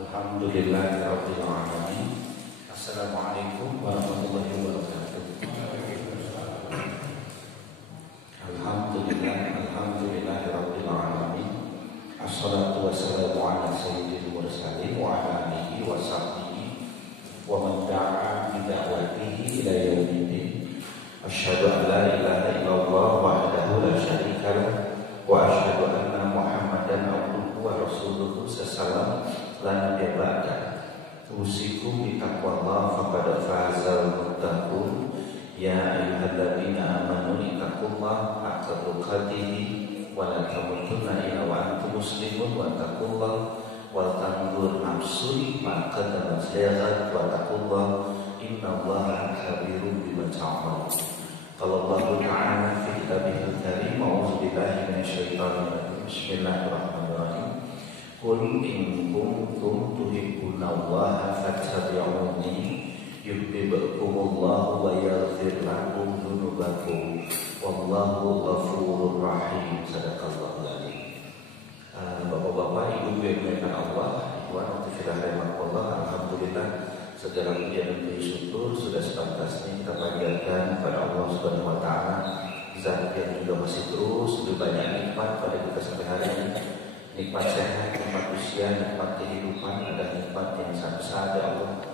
Alhamdulillahirabbil alamin. Assalamualaikum warahmatullahi wabarakatuh. Alhamdulillahirabbil alamin. Assalatu wassalamu ala sayyidil mursalin wa ala alihi wa sahbihi wa man da'a bi da'watihi ila yaumiddin. Asyhadu an la ilaha illallah wahdahu la syarika lah wa asyhadu anna Muhammadan abduhu wa rasuluhu sallallahu la nabiyya ba'da. Usikum bi taqwallah faqad fazal muttaqun. Ya ayyuhalladzina amanu ittaqullaha haqqa tuqatih wa la tamutunna illa wa antum muslimun wa taqullaha wal tanzur nafsun ma qaddamat lighad wa taqullaha innallaha khabirun bima ta'malun. Qala Allah ta'ala fi kitabihil karim, a'udzu billahi minasyaitonir rajim. Bismillahirrahmanirrahim. Qul in kuntum tuhibbunallaha fattabi'uni yuhibbukumullahu wa yaghfir lakum dzunubakum wallahu ghafurur rahim. Sadaqallahul adzim. Bapak-bapak, ibu yang dimuliakan Allah, ikhwan fillah rahimakumullah, alhamdulillah segala puji dan syukur sudah sepantasnya kita panjatkan kepada Allah Subhanahu wa taala, zat yang juga masih terus lebih banyak nikmat pada kita sampai hari ini. Nikmat sehat, nikmat usia, nikmat kehidupan, ada nikmat yang sangat besar dari Allah,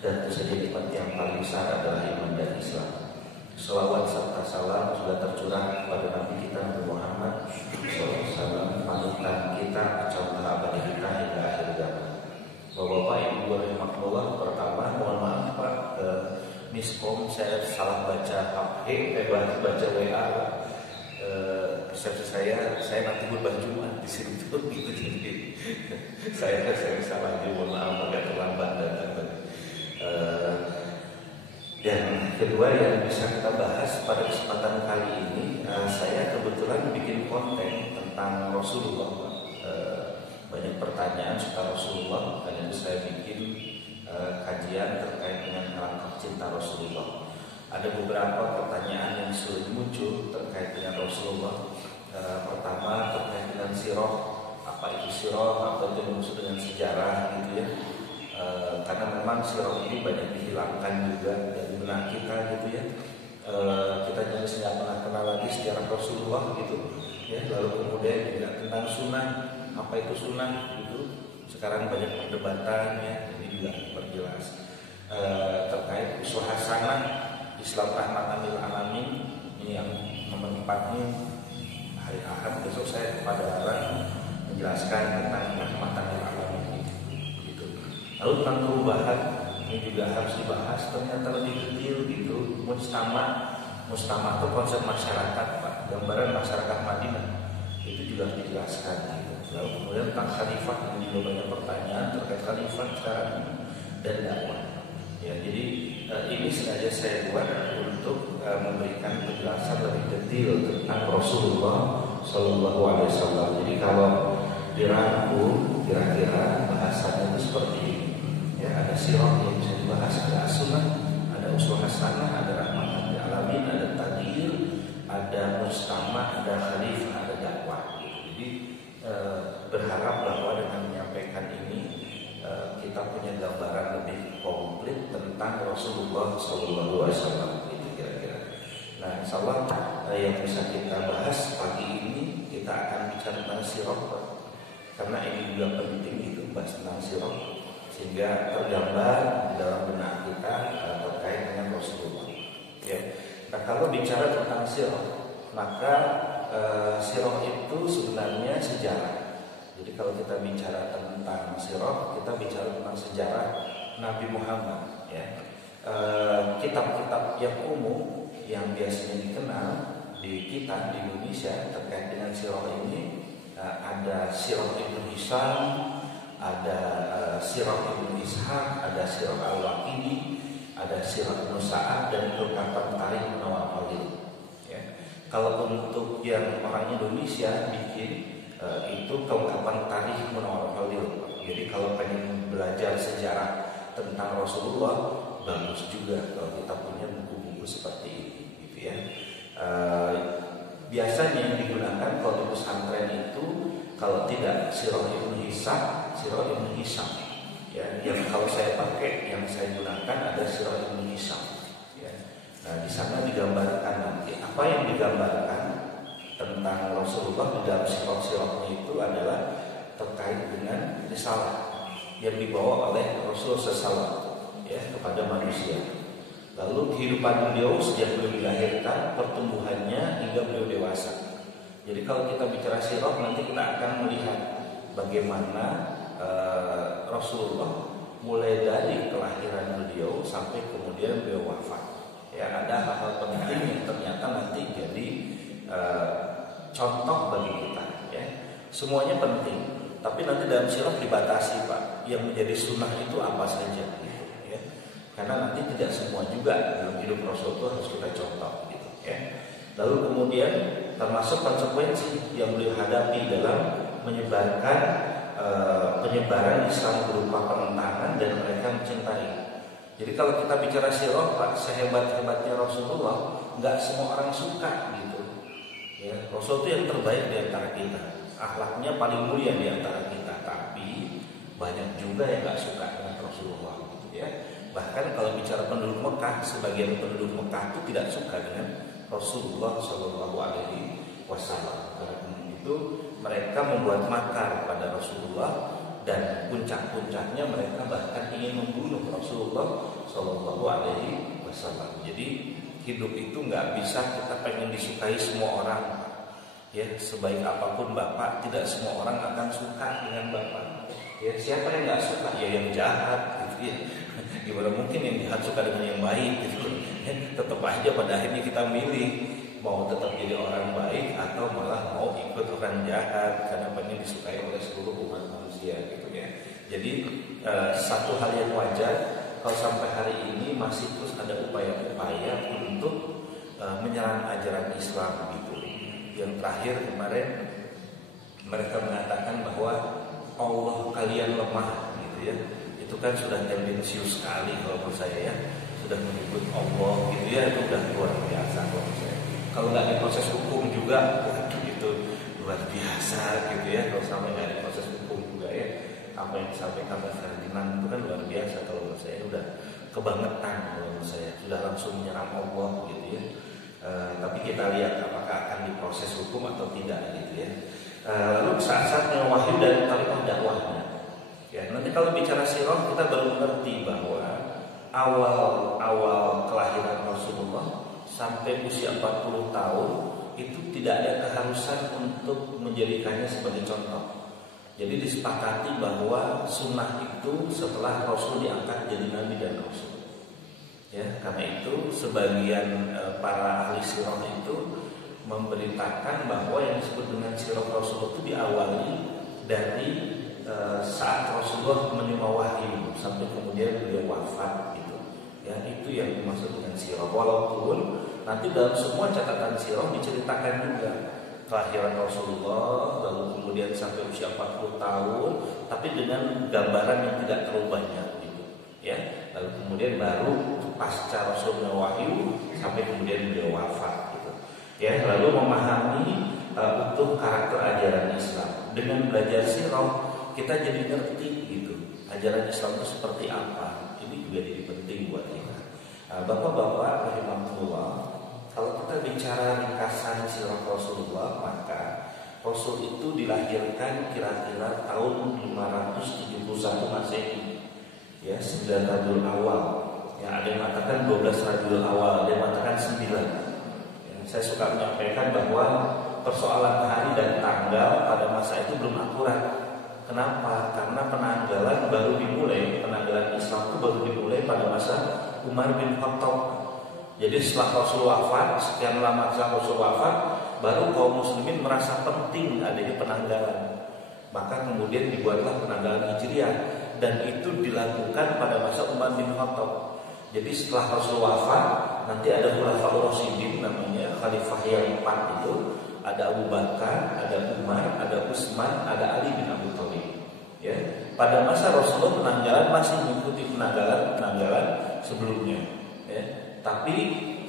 dan tentu saja nikmat yang paling besar adalah iman dan Islam. Salawat serta salam sudah tercurah kepada Nabi kita Nabi Muhammad SAW, panutan kita, contoh abadi kita hingga akhir zaman. Bapak-bapak, ibu rahimakumullah, pertama mohon maaf Pak, miskom saya salah baca HP, baca WA. Persepsi saya nanti berubah Jumat di sini tuh gitu, jadi saya salah, jadi mohon maaf agak terlambat datang. Yang kedua yang bisa kita bahas pada kesempatan kali ini, saya kebetulan bikin konten tentang Rasulullah. Banyak pertanyaan seputar Rasulullah, dan saya bikin kajian terkait dengan karakter cinta Rasulullah. Ada beberapa pertanyaan yang sering muncul terkait dengan Rasulullah. Pertama terkait dengan sirah, apa itu sirah, apa itu maksud dengan sejarah gitu ya. Karena memang sirah ini banyak dihilangkan juga dari benak kita gitu ya. Kita nyaris nggak pernah kenal lagi sejarah Rasulullah gitu ya. Lalu kemudian juga tentang sunnah, apa itu sunnah gitu. Sekarang banyak perdebatan ya, ini juga diperjelas. Terkait uswah hasanah, Islam rahmatan lil alamin, ini yang nomor 4-nya hari Ahad. Besok saya pada orang menjelaskan tentang rahmatan lil alamin gitu. Lalu tentang perubahan, ini juga harus dibahas, ternyata lebih detail gitu. Mujtama itu konsep masyarakat Pak, gambaran masyarakat Madinah itu juga dijelaskan gitu. Lalu kemudian tentang khalifah, ini juga banyak pertanyaan terkait khalifah sekarang ini dan dakwah. Ya, jadi ini sengaja saya buat untuk memberikan penjelasan lebih detail tentang Rasulullah Sallallahu Alaihi Wasallam. Jadi kalau dirangkum, kira-kira bahasanya itu seperti ini. Ya, ada sirah yang bisa dibahas, ada sunnah, ada uswah hasanah, ada rahmatan lil alamin, ada tadhir, ada mujtama, ada khalifah, ada dakwah. Jadi berharap bahwa dengan menyampaikan ini kita punya gambaran lebih komplit tentang Rasulullah Sallallahu Alaihi Wasallam itu kira-kira. Nah, insyaallah yang bisa kita bahas pagi ini kita akan bicara tentang sirah, karena ini juga penting itu bahas tentang sirah sehingga tergambar di dalam benak kita terkait dengan Rasulullah. Ya. Nah, kalau bicara tentang sirah, maka sirah itu sebenarnya sejarah. Jadi kalau kita bicara tentang sirah, kita bicara tentang sejarah Nabi Muhammad ya. Kitab-kitab yang umum yang biasanya dikenal di kita di Indonesia terkait dengan sirah ini, ada Sirah Ibnu Hisham, ada Sirah Ibnu Ishaq, ada Sirah Al-Waqidi, ada Sirah Ibnu Sa'ad, dan Ungkapan Tarikh Munawwar Khalil ya. Kalau untuk yang orang Indonesia bikin itu Ungkapan Tarikh Munawwar Khalil. Jadi kalau pengen belajar sejarah tentang Rasulullah, bagus juga kalau kita punya buku-buku seperti ini gitu ya. Biasanya yang digunakan kalau di pesantren itu, kalau tidak Sirah Ibnu Hisham, Sirah Ibnu Hisham Ya, yang kalau saya pakai, yang saya gunakan ada Sirah Ibnu Hisham. Ya. Nah, di sana digambarkan nanti apa yang digambarkan tentang Rasulullah di dalam sirah-sirahnya itu adalah terkait dengan risalah yang dibawa oleh Rasul SAW ya kepada manusia. Lalu kehidupan beliau sejak beliau dilahirkan, pertumbuhannya hingga beliau dewasa. Jadi kalau kita bicara sirah, nanti kita akan melihat bagaimana Rasulullah mulai dari kelahiran beliau sampai kemudian beliau wafat. Ya, ada hal-hal penting yang ternyata nanti jadi contoh bagi kita. Ya, semuanya penting, tapi nanti dalam sirah dibatasi, Pak. Yang menjadi sunnah itu apa saja? Gitu, ya. Karena nanti tidak semua juga dalam hidup Rasul itu harus kita contoh. Gitu, ya. Lalu kemudian termasuk konsekuensi yang beliau hadapi dalam menyebarkan penyebaran Islam berupa penentangan dan mereka mencintai. Jadi kalau kita bicara sirah, Pak, sehebat-hebatnya Rasulullah, nggak semua orang suka gitu. Ya, Rasul itu yang terbaik di antara kita, akhlaknya paling mulia di antara kita, tapi banyak juga yang nggak suka dengan Rasulullah. Gitu, ya. Bahkan kalau bicara penduduk Mekah, sebagian penduduk Mekah itu tidak suka dengan Rasulullah Shallallahu Alaihi Wasallam. Itu mereka membuat makar pada Rasulullah dan puncak-puncaknya mereka bahkan ingin membunuh Rasulullah Shallallahu Alaihi Wasallam. Jadi hidup itu nggak bisa kita pengen disukai semua orang. Ya, sebaik apapun Bapak, tidak semua orang akan suka dengan Bapak. Ya, siapa yang nggak suka? Ya yang jahat, gitu ya. Gimana mungkin yang jahat suka dengan yang baik, gitu. Ya, tetap aja pada akhirnya kita milih mau tetap jadi orang baik atau malah mau ikut orang jahat karena pengen disukai oleh seluruh umat manusia, gitu ya. Jadi satu hal yang wajar kalau sampai hari ini masih terus ada upaya-upaya untuk menyerang ajaran Islam, gitu. Yang terakhir kemarin mereka mengatakan bahwa Allah kalian lemah, gitu ya. Itu kan sudah tendensius sekali kalau menurut saya ya. Sudah menyebut Allah, gitu ya, itu sudah luar biasa kalau menurut saya. Kalau nggak diproses hukum juga, waduh itu luar biasa, gitu ya. Kalau sampai nggak diproses hukum juga ya, apa yang disampaikan Mas Ferdinand itu kan luar biasa kalau menurut saya. Udah kebangetan kalau menurut saya, sudah langsung menyerang Allah, gitu ya. Tapi kita lihat apakah akan diproses hukum atau tidak, gitu ya. Lalu saat-saatnya wahyu dan kalimat dakwahnya. Ya, nanti kalau bicara sirah kita baru mengerti bahwa awal kelahiran Rasulullah sampai usia 40 tahun itu tidak ada keharusan untuk menjadikannya sebagai contoh. Jadi disepakati bahwa sunnah itu setelah Rasul diangkat jadi Nabi dan Rasul. Ya, karena itu sebagian para ahli sirah itu memberitakan bahwa yang disebut dengan sirah Rasul itu diawali dari saat Rasulullah menerima wahyu sampai kemudian beliau wafat, gitu. Ya, itu yang dimaksud dengan sirah. Walaupun nanti dalam semua catatan sirah diceritakan juga kelahiran Rasulullah, lalu kemudian sampai usia 40 tahun, tapi dengan gambaran yang tidak terlalu banyak, gitu. Ya, lalu kemudian baru pasca Rasulullah wahyu sampai kemudian beliau wafat, gitu. Ya, lalu memahami utuh karakter ajaran Islam. Dengan belajar sirah kita jadi ngerti, gitu, ajaran Islam itu seperti apa. Ini juga jadi penting buat kita. Bapak-bapak rahimahullah, kalau kita bicara ringkasan sirah Rasulullah, maka Rasul itu dilahirkan kira-kira tahun 571 Masehi, ya, 9 Rabiul Awal. Ya, ada yang mengatakan 12 Rabiul Awal, ada yang mengatakan 9. Ya, saya suka menyampaikan bahwa persoalan hari dan tanggal pada masa itu belum akurat. Kenapa? Karena penanggalan baru dimulai, penanggalan Islam itu baru dimulai pada masa Umar bin Khattab. Jadi setelah Rasul wafat, sekian lama setelah Rasul wafat, baru kaum muslimin merasa penting adanya penanggalan. Maka kemudian dibuatlah penanggalan Hijriah, dan itu dilakukan pada masa Umar bin Khattab. Jadi setelah Rasul wafat, nanti ada Khulafaur Rasyidin namanya, khalifah yang 4 itu. Ada Abu Bakar, ada Umar, ada Utsman, ada Ali bin Abi Thalib. Ya, pada masa Rasulullah penanggalan masih mengikuti penanggalan sebelumnya. Ya, tapi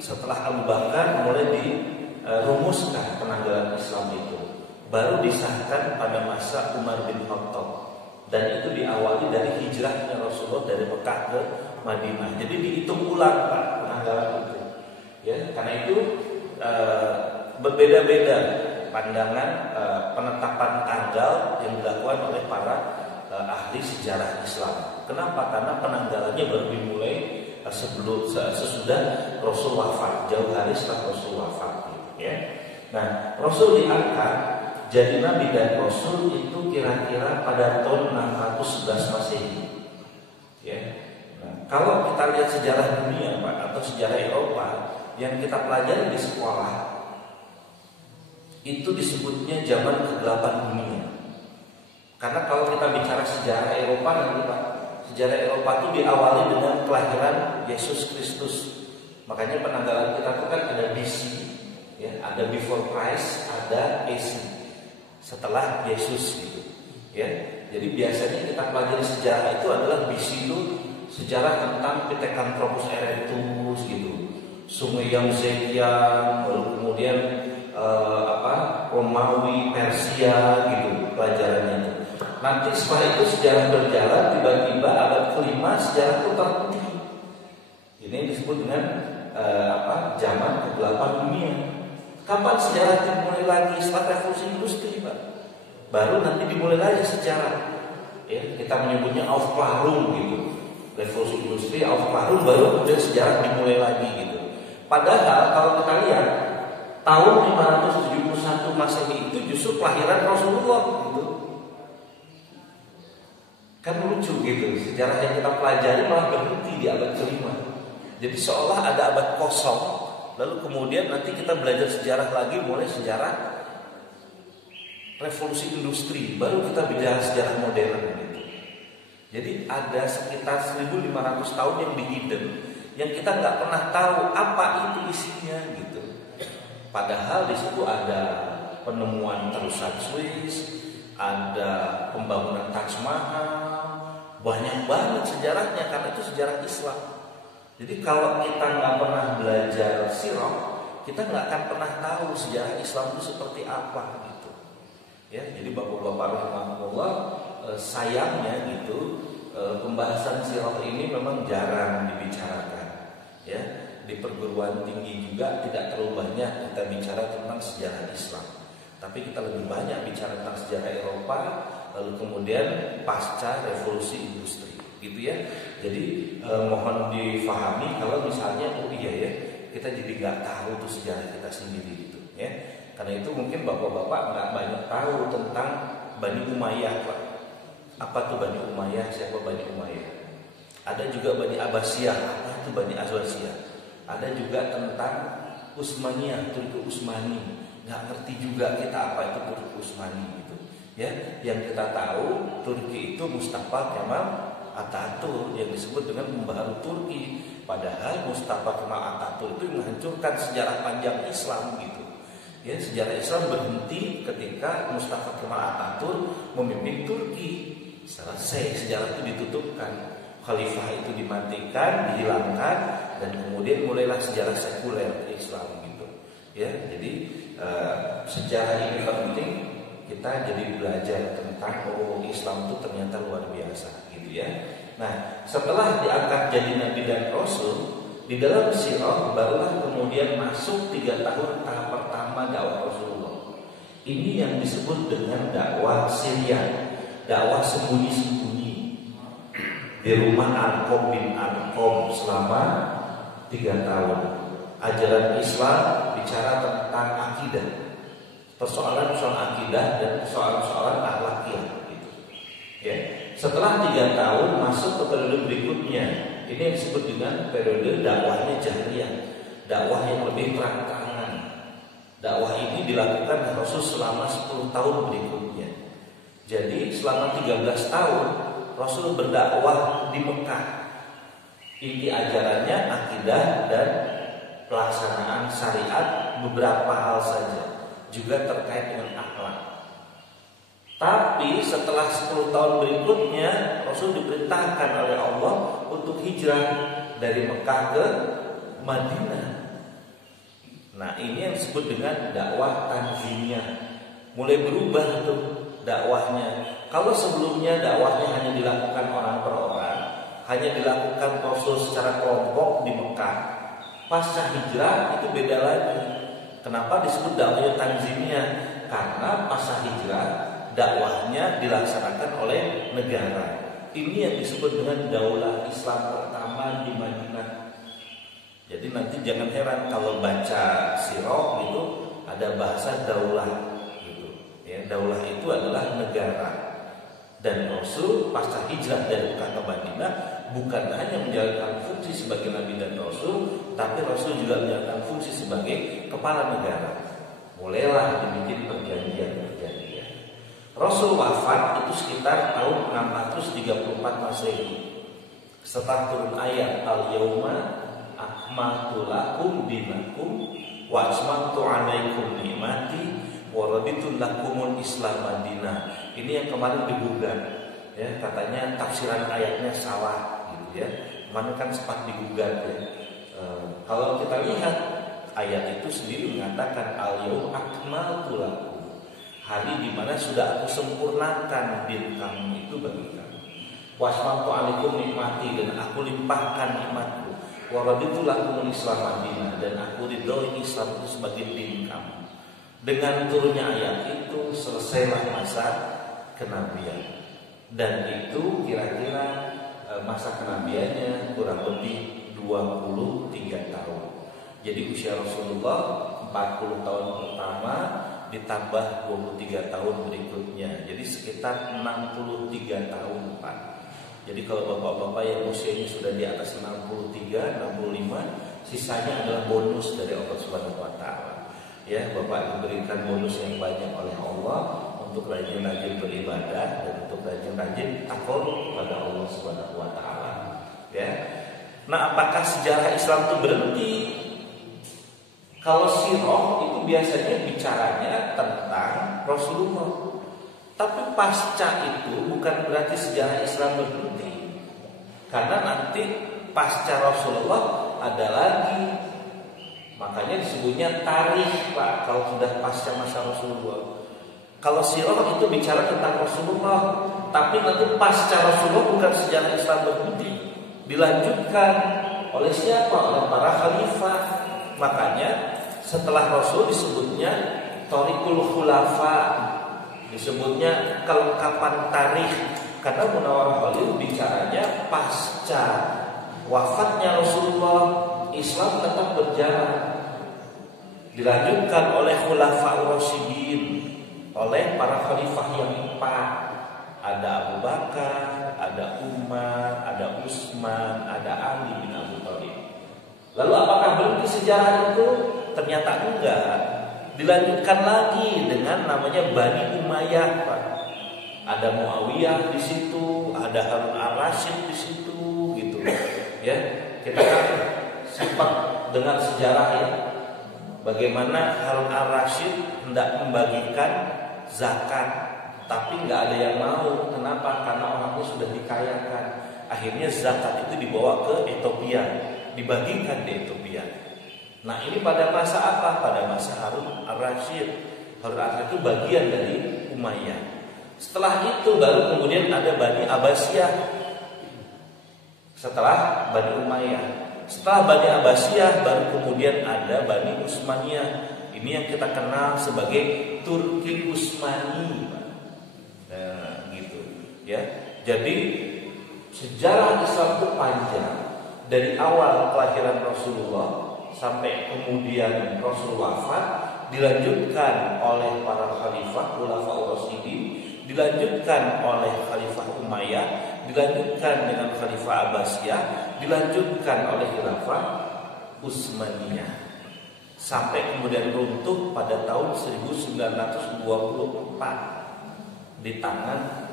setelah Abu Bakar mulai dirumuskan penanggalan Islam itu, baru disahkan pada masa Umar bin Khattab. dan itu diawali dari hijrahnya Rasulullah dari Mekah ke Madinah. Jadi dihitung ulang Pak penanggalan itu. Ya, karena itu berbeda-beda pandangan penetapan tanggal yang dilakukan oleh para ahli sejarah Islam. Kenapa? Karena penanggalannya baru dimulai sesudah Rasul wafat, jauh hari setelah Rasul wafat. Ya. Nah, Rasul diangkat jadi Nabi dan Rasul itu kira-kira pada tahun 611 Masehi. Ya. Nah, kalau kita lihat sejarah dunia Pak, atau sejarah Eropa yang kita pelajari di sekolah, itu disebutnya zaman ke-8 dunia. Karena kalau kita bicara sejarah Eropa nanti Pak, sejarah Eropa itu diawali dengan kelahiran Yesus Kristus. Makanya penanggalan kita itu kan ada BC, ya, ada before Christ, ada AC, setelah Yesus gitu. Ya, jadi biasanya kita pelajari sejarah itu adalah BC itu sejarah tentang Pithecanthropus erectus gitu, Sungai yang Zetian, lalu kemudian Romawi, Persia gitu pelajarannya itu. Nanti setelah itu sejarah berjalan, tiba-tiba abad ke-5 sejarah itu terhenti. Ini disebut dengan zaman ke-8 dunia. Kapan sejarah dimulai lagi? Setelah revolusi industri Pak. Baru nanti dimulai lagi sejarah. Ya, kita menyebutnya Aufklärung gitu. Revolusi industri, Aufklärung, baru kemudian sejarah dimulai lagi gitu. Padahal kalau kita lihat tahun 571 Masehi itu justru kelahiran Rasulullah gitu. Kan lucu gitu, sejarah yang kita pelajari malah berhenti di abad ke-5. Jadi seolah ada abad kosong, lalu kemudian nanti kita belajar sejarah lagi, mulai sejarah revolusi industri, baru kita bicara sejarah modern gitu. Jadi ada sekitar 1500 tahun yang hidden, yang kita nggak pernah tahu apa itu isinya gitu. Padahal di situ ada penemuan terusan Swiss, ada pembangunan Taj Mahal, banyak banget sejarahnya karena itu sejarah Islam. Jadi kalau kita nggak pernah belajar sirah, kita nggak akan pernah tahu sejarah Islam itu seperti apa gitu. Ya, jadi bapak-bapak rahimahullah, sayangnya gitu pembahasan sirah ini memang jarang dibicarakan. Ya, di perguruan tinggi juga tidak terlalu banyak kita bicara tentang sejarah Islam. Tapi kita lebih banyak bicara tentang sejarah Eropa, lalu kemudian pasca revolusi industri, gitu ya. Jadi mohon difahami kalau misalnya ya kita jadi nggak tahu tuh sejarah kita sendiri gitu, ya. Karena itu mungkin bapak-bapak nggak banyak tahu tentang Bani Umayyah, Pak. Apa tuh Bani Umayyah? Siapa Bani Umayyah? Ada juga Bani Abbasiyah. Apa itu Bani Abbasiyah? Ada juga tentang Utsmaniyah, Turki Utsmani. Nggak ngerti juga kita apa itu Turki Utsmani gitu. Ya, yang kita tahu Turki itu Mustafa Kemal Atatürk yang disebut dengan pembaharu Turki. Padahal Mustafa Kemal Atatürk itu menghancurkan sejarah panjang Islam gitu. Ya, sejarah Islam berhenti ketika Mustafa Kemal Atatürk memimpin Turki. Selesai, sejarah itu ditutupkan. Khalifah itu dimatikan, dihilangkan, dan kemudian mulailah sejarah sekuler Islam gitu. Ya, jadi sejarah ini penting kita jadi belajar tentang Islam itu ternyata luar biasa gitu ya. Nah, setelah diangkat jadi Nabi dan Rasul, di dalam sirah barulah kemudian masuk 3 tahun tahap pertama dakwah Rasulullah. Ini yang disebut dengan dakwah sirriah, dakwah sembunyi-sembunyi di rumah Arqam bin Arqam selama 3 tahun. Ajaran Islam bicara tentang akidah, persoalan-persoalan akidah dan persoalan-persoalan akhlakiyah gitu. Ya. Setelah 3 tahun masuk ke periode berikutnya. Ini yang disebut dengan periode dakwahnya jahriyah, dakwah yang lebih terang-terangan. Dakwah ini dilakukan Rasul selama 10 tahun berikutnya. Jadi selama 13 tahun Rasul berdakwah di Mekah. Inti ajarannya akidah dan pelaksanaan syariat, beberapa hal saja, juga terkait dengan akhlak. Tapi setelah 10 tahun berikutnya Rasul diperintahkan oleh Allah untuk hijrah dari Mekah ke Madinah. Nah, ini yang disebut dengan dakwah tanzimiyah. Mulai berubah tuh dakwahnya. Kalau sebelumnya dakwahnya hanya dilakukan orang per orang, hanya dilakukan Rasul secara kelompok di Mekah, pasca hijrah itu beda lagi. Kenapa disebut dakwah tanzimiyah? Karena pasca hijrah dakwahnya dilaksanakan oleh negara. Ini yang disebut dengan daulah Islam pertama di Madinah. Jadi nanti jangan heran kalau baca sirah gitu ada bahasa daulah gitu. Ya, daulah itu adalah negara. Dan Rasul pasca hijrah dari Mekah ke Madinah bukan hanya menjalankan fungsi sebagai Nabi dan Rasul, tapi Rasul juga menjalankan fungsi sebagai kepala negara. Mulailah dibikin perjanjian-perjanjian. Rasul wafat itu sekitar tahun 634 Masehi. Setelah turun ayat Al-Yauma akmaltu lakum dinakum wa atmamtu 'alaikum ni'mati wa raditu lakumul Islam Madinah. Ini yang kemarin digugat, ya katanya tafsiran ayatnya salah, gitu ya. Kemarin kan sempat digugat ya. Kalau kita lihat ayat itu sendiri mengatakan al-yaum akmaltu lakum, hari di mana sudah aku sempurnakan din kamu itu bagi kamu. Wasmantu alaikum nikmati, dan aku limpahkan nikmatku. Wa raditu lakumul Islam Madinah, dan aku ridhoi Islam itu sebagai din kamu. Dengan turunnya ayat itu selesailah masa kenabian, dan itu kira-kira masa kenabiannya kurang lebih 23 tahun. Jadi usia Rasulullah 40 tahun pertama ditambah 23 tahun berikutnya, jadi sekitar 63 tahun Pak. Jadi kalau bapak-bapak yang usianya sudah di atas 63, 65, sisanya adalah bonus dari Allah Subhanahu wa taala. Ya, Bapak diberikan bonus yang banyak oleh Allah untuk rajin-rajin beribadah dan untuk rajin-rajin takut kepada Allah Subhanahu wa taala. Ya. Nah, apakah sejarah Islam itu berhenti? Kalau sirah itu biasanya bicaranya tentang Rasulullah. Tapi pasca itu bukan berarti sejarah Islam berhenti. Karena nanti pasca Rasulullah ada lagi. Makanya disebutnya tarikh Pak, kalau sudah pasca masa Rasulullah. Kalau sirah itu bicara tentang Rasulullah, tapi nanti pasca Rasulullah bukan sejarah Islam berhenti, dilanjutkan oleh siapa? Oleh para khalifah. Makanya setelah Rasul disebutnya Thoriqul Khulafa, disebutnya kelengkapan tarikh, karena Munawwarah Khalil bicaranya pasca wafatnya Rasulullah Islam tetap berjalan, dilanjutkan oleh Khulafa Rasyidin, oleh para khalifah yang 4. Ada Abu Bakar, ada Umar, ada Utsman, ada Ali bin Abi Thalib. Lalu apakah berhenti sejarah itu? Ternyata enggak. Dilanjutkan lagi dengan namanya Bani Umayyah, Pak. Ada Muawiyah di situ, ada Harun al-Rasyid di situ, gitu. Ya, kita kan sempat dengar sejarah ya, bagaimana Harun al-Rasyid hendak membagikan zakat, tapi nggak ada yang mau. Kenapa? Karena orangnya sudah dikayakan. Akhirnya zakat itu dibawa ke Ethiopia, dibagikan di Ethiopia. Nah ini pada masa apa? Pada masa Harun al-Rasyid. Harun al-Rasyid itu bagian dari Umayyah. Setelah itu baru kemudian ada Bani Abbasiyah. Setelah Bani Umayyah, setelah Bani Abbasiyah baru kemudian ada Bani Utsmaniyah. Ini yang kita kenal sebagai Turki Utsmani. Nah, gitu ya. Jadi sejarah Islam itu panjang, dari awal kelahiran Rasulullah sampai kemudian Rasul wafat, dilanjutkan oleh para khalifah Khulafa Rasyidin, dilanjutkan oleh Khalifah Umayyah, dilanjutkan dengan Khalifah Abbasiyah, dilanjutkan oleh Khilafah Utsmaniyah, sampai kemudian runtuh pada tahun 1924 di tangan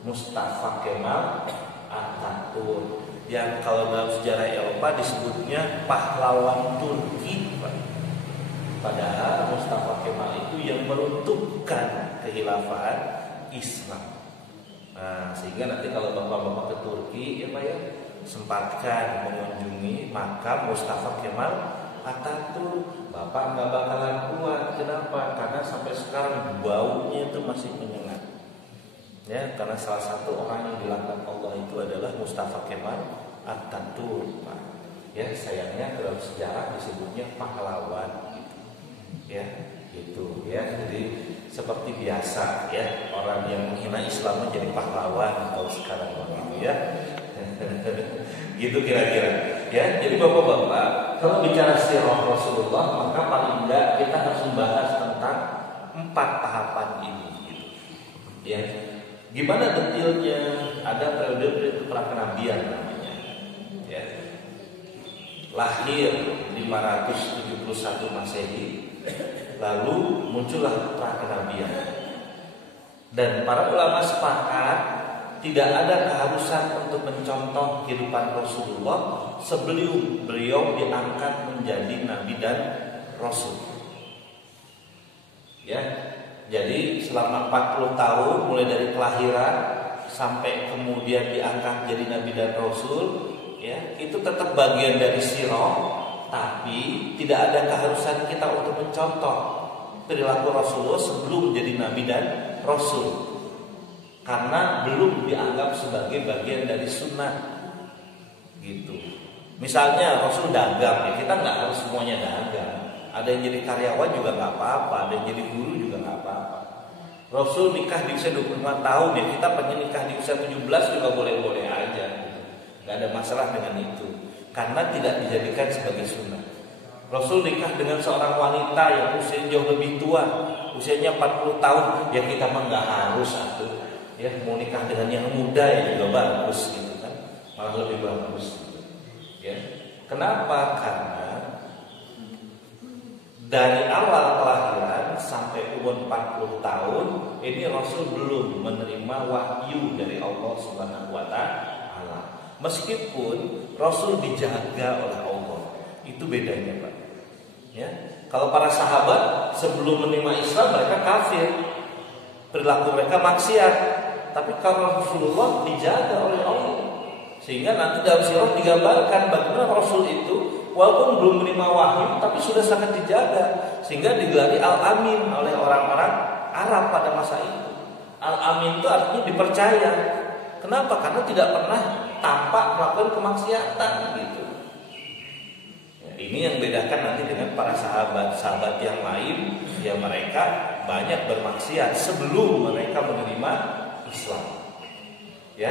Mustafa Kemal Atatürk, yang kalau dalam sejarah Eropa disebutnya pahlawan Turki. Padahal Mustafa Kemal itu yang meruntuhkan kekhilafahan Islam. Nah, sehingga nanti kalau bapak-bapak ke Turki ya Pak ya, sempatkan mengunjungi makam Mustafa Kemal Atatürk. Bapak nggak bakalan kuat. Kenapa? Karena sampai sekarang baunya itu masih menyengat. Ya, karena salah satu orang yang dilaknat Allah itu adalah Mustafa Kemal Atatürk. Ya, sayangnya dalam sejarah disebutnya pahlawan. Ya, gitu ya. Jadi seperti biasa ya, orang yang menghina Islam menjadi pahlawan atau sekarang begitu ya. Gitu kira-kira. Ya, jadi Bapak-bapak, kalau bicara sirah Rasulullah, maka paling enggak kita harus membahas tentang 4 tahapan ini gitu. Ya. Gimana detailnya? Ada periode prakenabian namanya. Ya. Lahir 571 Masehi, lalu muncullah prakenabian. Dan para ulama sepakat tidak ada keharusan untuk mencontoh kehidupan Rasulullah sebelum beliau diangkat menjadi nabi dan rasul. Ya, jadi selama 40 tahun mulai dari kelahiran sampai kemudian diangkat jadi nabi dan rasul, ya, itu tetap bagian dari sirah, tapi tidak ada keharusan kita untuk mencontoh perilaku Rasulullah sebelum jadi nabi dan rasul. Karena belum dianggap sebagai bagian dari sunnah gitu. Misalnya Rasul dagang, ya kita nggak harus semuanya dagang. Ada yang jadi karyawan juga nggak apa-apa, ada yang jadi guru juga nggak apa-apa. Rasul nikah di usia 25 tahun, ya kita pengen nikah di usia 17 juga boleh-boleh aja gitu. Nggak ada masalah dengan itu, karena tidak dijadikan sebagai sunnah. Rasul nikah dengan seorang wanita yang usia jauh lebih tua, usianya 40 tahun, ya kita mah nggak harus atuh. Ya, mau nikah dengan yang muda ya juga bagus gitu kan, malah lebih bagus gitu. Ya, kenapa? Karena dari awal kelahiran sampai umur 40 tahun ini Rasul belum menerima wahyu dari Allah Subhanahu wa taala. Meskipun Rasul dijaga oleh Allah, itu bedanya, Pak. Ya, kalau para sahabat sebelum menerima Islam mereka kafir, perilaku mereka maksiat. Tapi kalau Rasulullah dijaga oleh Allah, sehingga nanti dalam sirah digambarkan bagaimana Rasul itu walaupun belum menerima wahyu tapi sudah sangat dijaga, sehingga digelari Al-Amin oleh orang-orang Arab pada masa itu. Al-Amin itu artinya dipercaya. Kenapa? Karena tidak pernah tampak melakukan kemaksiatan gitu. Ya, ini yang bedakan nanti dengan para sahabat-sahabat yang lain, yang mereka banyak bermaksiat sebelum mereka menerima Islam. Ya,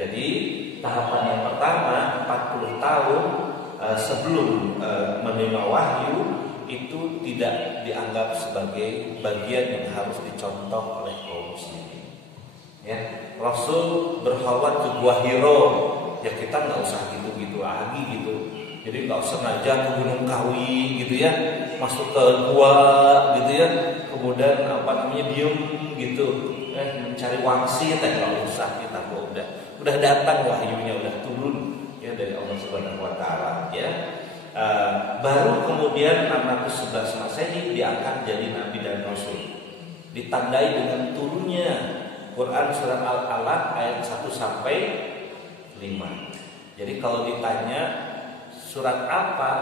jadi tahapan yang pertama 40 tahun sebelum menerima wahyu itu tidak dianggap sebagai bagian yang harus dicontoh oleh kaum muslimin. Ya, Rasul berkhawat ke Gua Hiro, ya kita nggak usah gitu-gitu lagi gitu. Jadi nggak usah ngajak ke Gunung Kawi gitu ya, masuk ke gua gitu ya, kemudian diem gitu. Mencari wangsit, nggak usah kita kok udah datang wahyunya, udah turun ya dari Allah Subhanahu wa taala ya. Baru kemudian 611 Masehi diangkat jadi nabi dan rasul. Ditandai dengan turunnya Quran surat Al-Alaq ayat 1 sampai 5. Jadi kalau ditanya surat apa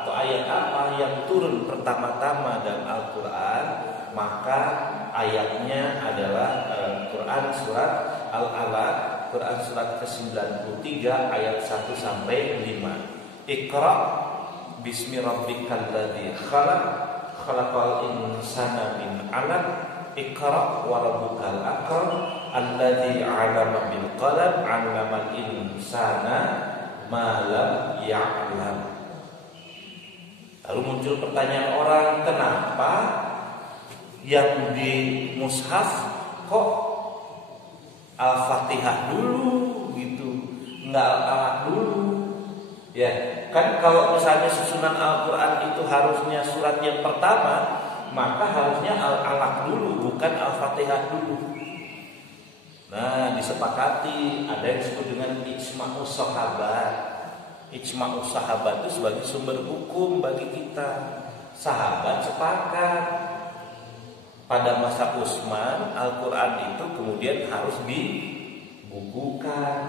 atau ayat apa yang turun pertama-tama dalam Al-Qur'an, maka ayatnya adalah Quran surat Al-Alaq, Quran surat ke-93 ayat 1 sampai 5. Iqra bismi rabbikal ladzi khalaq, khalaqal insana min 'alaq, iqra wa rabbukal akram, alladzi 'allama bil qalam, 'allamal insana ma lam ya'lam. Lalu muncul pertanyaan orang, kenapa yang di mushaf kok Al-Fatihah dulu gitu, nggak Al-Alaq dulu? Ya, kan kalau misalnya susunan Al-Quran itu harusnya surat yang pertama, maka harusnya Al-Alaq dulu, bukan Al-Fatihah dulu. Nah, disepakati, ada yang disebut dengan ijma'us sahabat. Ijma'us sahabat itu sebagai sumber hukum bagi kita. Sahabat sepakat pada masa Utsman Al-Quran itu kemudian harus dibukukan,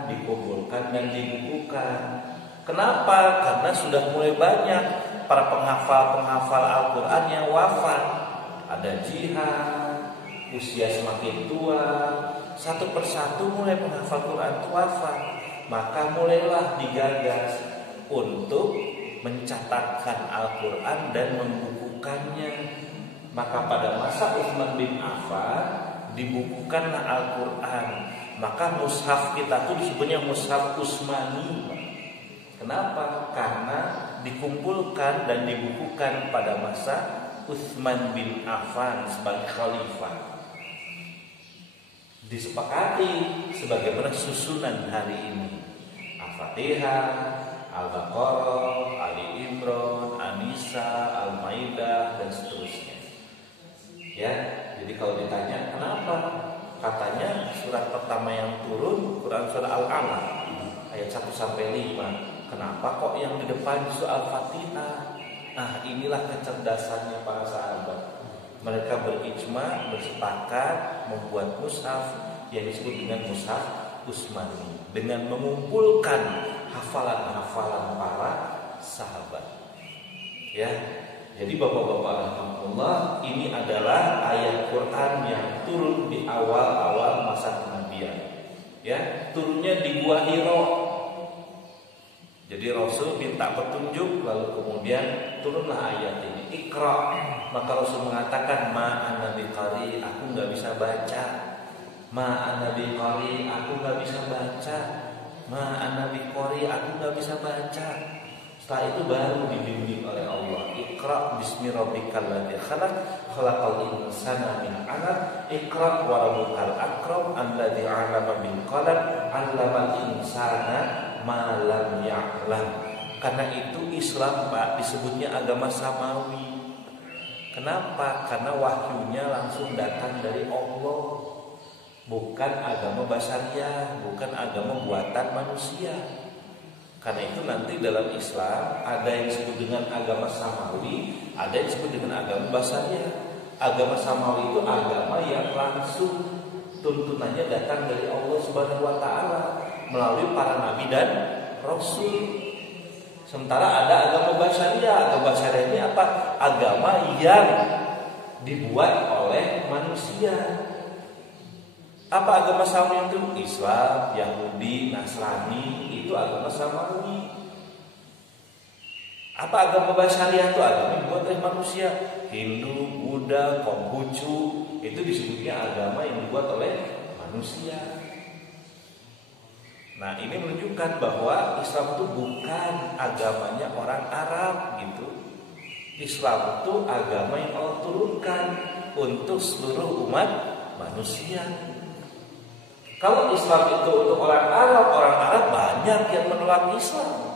dikumpulkan dan dibukukan. Kenapa? Karena sudah mulai banyak para penghafal Al-Quran yang wafat. Ada jihad, usia semakin tua, satu persatu mulai penghafal Quran itu wafat. Maka mulailah digagas untuk mencatatkan Al-Quran dan membukukannya. Maka pada masa Utsman bin Affan dibukukanlah Al-Quran. Maka mushaf kita tuh disebutnya mushaf Utsmani. Kenapa? Karena dikumpulkan dan dibukukan pada masa Utsman bin Affan sebagai khalifah. Disepakati sebagaimana susunan hari ini: Al-Fatihah, Al-Baqarah, Ali Imran, An-Nisa, Al-Maidah, dan seterusnya. Ya, jadi kalau ditanya kenapa, katanya surat pertama yang turun Quran surah Al-Alaq ayat 1 sampai 5. Kenapa kok yang di depan justru Al-Fatihah? Nah, inilah kecerdasannya para sahabat. Mereka berijma, bersepakat membuat mushaf yang disebut dengan mushaf Utsmani, dengan mengumpulkan hafalan-hafalan para sahabat. Ya, jadi bapak-bapak alhamdulillah, ini adalah ayat Quran yang turun di awal-awal masa kenabian. Ya, turunnya di Gua Hiro. Jadi Rasul minta petunjuk, lalu kemudian turunlah ayat ini, Iqra. Maka Rasul mengatakan, ma'ana biqari, aku nggak bisa baca. Ma'ana biqari, aku nggak bisa baca. Ma'ana biqari, aku nggak bisa baca. Setelah itu baru dibimbing oleh Allah. Iqra bismi rabbikal ladzi khalaq, khalaqal insana min 'alaq. Iqra wa rabbukal akram alladzi 'allama bil qalam, 'allamal insana ma lam ya'lam. Karena itu Islam, Pak, disebutnya agama samawi. Kenapa? Karena wahyunya langsung datang dari Allah. Bukan agama basariah, bukan agama buatan manusia. Karena itu nanti dalam Islam ada yang disebut dengan agama samawi, ada yang disebut dengan agama basariah. Agama samawi itu agama yang langsung tuntunannya datang dari Allah Subhanahu wa taala melalui para nabi dan rasul. Sementara ada agama basariah. Agama basariah ini apa? Agama yang dibuat oleh manusia. Apa agama samawi itu? Islam, Yahudi, Nasrani, itu agama samawi. Apa agama basariah itu? Agama yang dibuat oleh manusia. Hindu, Buddha, Konghucu, itu disebutnya agama yang dibuat oleh manusia. Nah, ini menunjukkan bahwa Islam itu bukan agamanya orang Arab gitu. Islam itu agama yang Allah turunkan untuk seluruh umat manusia. Kalau Islam itu untuk orang Arab banyak yang menolak Islam.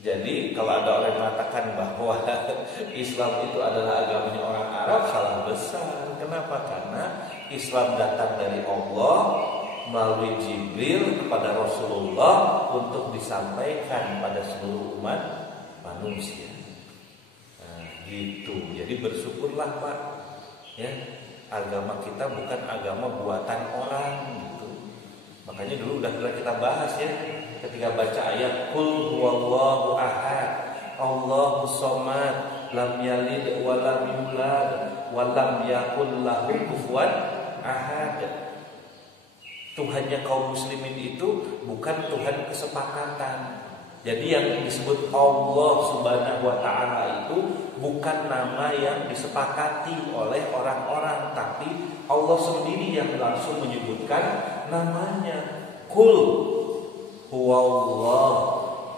Jadi kalau ada orang yang mengatakan bahwa Islam itu adalah agamanya orang Arab, salah besar. Kenapa? Karena Islam datang dari Allah melalui Jibril kepada Rasulullah untuk disampaikan pada seluruh umat manusia. Nah, gitu. Jadi bersyukurlah, Pak. Ya, agama kita bukan agama buatan orang gitu. Makanya dulu udah kita bahas ya, ketika baca ayat Qul huwallahu ahad, Allahus samad, lam yalid wa lam yulad wa lam yakul lahu kufuwan ahad. Tuhannya kaum muslimin itu bukan Tuhan kesepakatan. Jadi yang disebut Allah Subhanahu wa taala itu bukan nama yang disepakati oleh orang-orang, tapi Allah sendiri yang langsung menyebutkan namanya. Qul huwallah.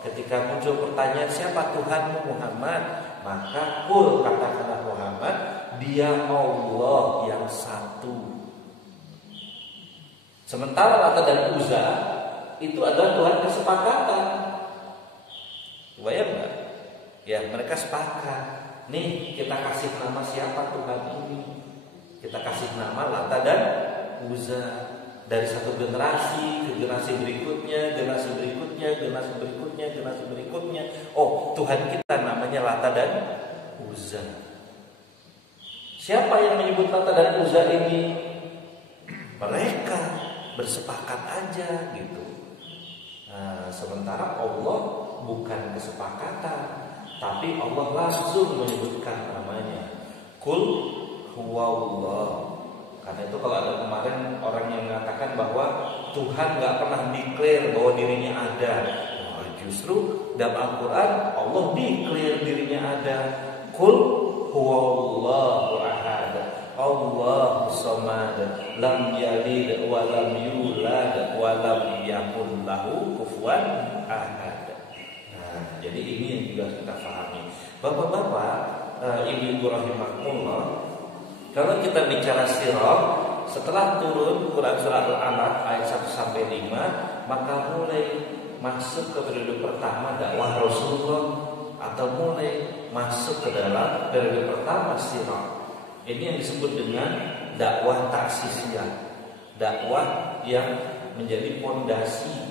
Ketika muncul pertanyaan siapa Tuhanmu Muhammad, maka qul, katakanlah Muhammad, dia Allah yang satu. Sementara Lata dan Uzza itu adalah Tuhan kesepakatan. Bayang nggak? Ya, mereka sepakat. Nih, kita kasih nama siapa Tuhan ini? Kita kasih nama Lata dan Uzza. Dari satu generasi ke generasi berikutnya, generasi berikutnya, generasi berikutnya, generasi berikutnya. Oh, Tuhan kita namanya Lata dan Uzza. Siapa yang menyebut Lata dan Uzza ini? Mereka bersepakat aja gitu. Nah, sementara Allah bukan kesepakatan, tapi Allah langsung menyebutkan namanya. Qul huwallah. Karena itu kalau ada kemarin orang yang mengatakan bahwa Tuhan nggak pernah declare bahwa dirinya ada, justru dalam Al-Quran Allah declare dirinya ada. Qul huwallahu ahad, Allahu samad, lam yalid wa lam yulad wa lam yakul lahu kufuwan ahad. Nah, jadi ini yang juga kita pahami. Bapak-bapak, ibu-ibu rahimakumullah, kalau kita bicara sirah, setelah turun Quran surah Al-Alaq ayat 1 sampai 5, maka mulai masuk ke periode pertama dakwah Rasulullah, atau mulai masuk ke dalam periode pertama sirah. Ini yang disebut dengan dakwah taksisiyah, dakwah yang menjadi pondasi.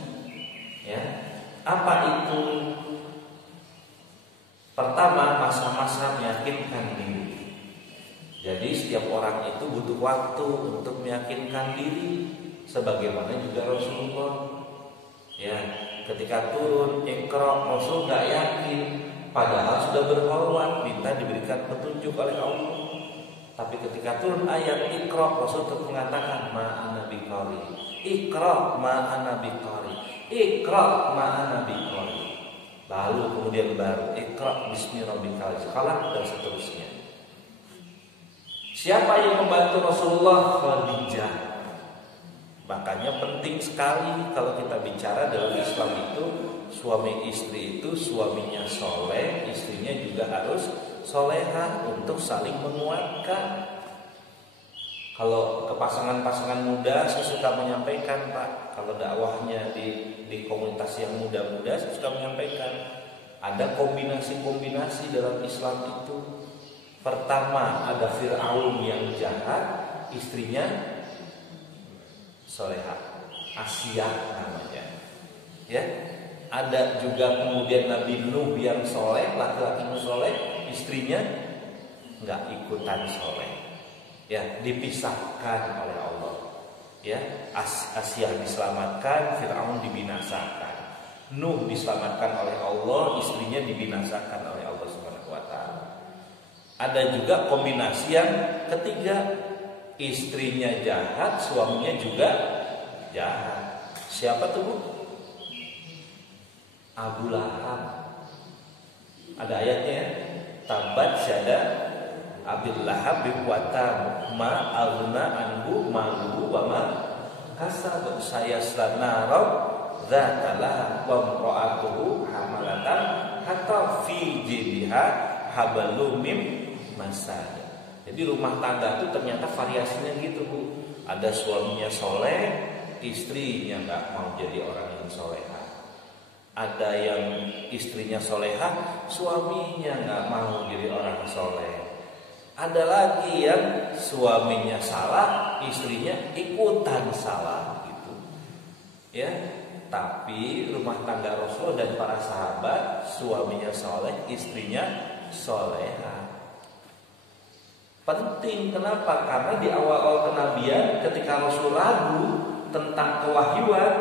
Ya, apa itu? Pertama, masa-masa meyakinkan diri. Jadi setiap orang itu butuh waktu untuk meyakinkan diri, sebagaimana juga Rasulullah. Ya, ketika turun Iqra, Rasul nggak yakin, padahal sudah berkhulwat, minta diberikan petunjuk oleh Allah. Tapi ketika turun ayat Iqra, Rasul tetap mengatakan ma'ana biqari, Iqra ma'ana biqari, Iqra ma'ana biqari. Lalu kemudian baru Iqra bismi rabbikal khalaq dan seterusnya. Siapa yang membantu Rasulullah? Khadijah. Makanya penting sekali kalau kita bicara dalam Islam itu, suami istri itu suaminya soleh, istrinya juga harus solehah untuk saling menguatkan. Kalau ke pasangan-pasangan muda, saya suka menyampaikan, Pak, kalau dakwahnya di komunitas yang muda-muda, saya suka menyampaikan ada kombinasi-kombinasi dalam Islam itu. Pertama, ada Fir'aun yang jahat, istrinya solehah, Asyah namanya. Ya, ada juga kemudian Nabi Nuh yang soleh, laki-laki soleh, istrinya nggak ikutan soleh. Ya, dipisahkan oleh Allah. Ya, Asyah diselamatkan, Fir'aun dibinasakan. Nuh diselamatkan oleh Allah, istrinya dibinasakan oleh Allah Subhanahu wa taala. Ada juga kombinasi yang ketiga, istrinya jahat, suaminya juga jahat. Siapa tuh, Bu? Abu Lahab. Ada ayatnya, tabat syada Abil Lahab biwatam ma aghna anhu maluhu wa ma kasab sayasla narab dzatalah wa imra'atuhu hamalatan hatta fi jidha hablum mim masad. Jadi rumah tangga itu ternyata variasinya gitu, Bu. Ada suaminya soleh, istrinya nggak mau jadi orang yang solehah. Ada yang istrinya solehah, suaminya nggak mau jadi orang soleh. Ada lagi yang suaminya salah, istrinya ikutan salah gitu. Ya, tapi rumah tangga Rasul dan para sahabat, suaminya soleh, istrinya solehah. Penting, kenapa? Karena di awal-awal kenabian ketika Rasul ragu tentang kewahyuan,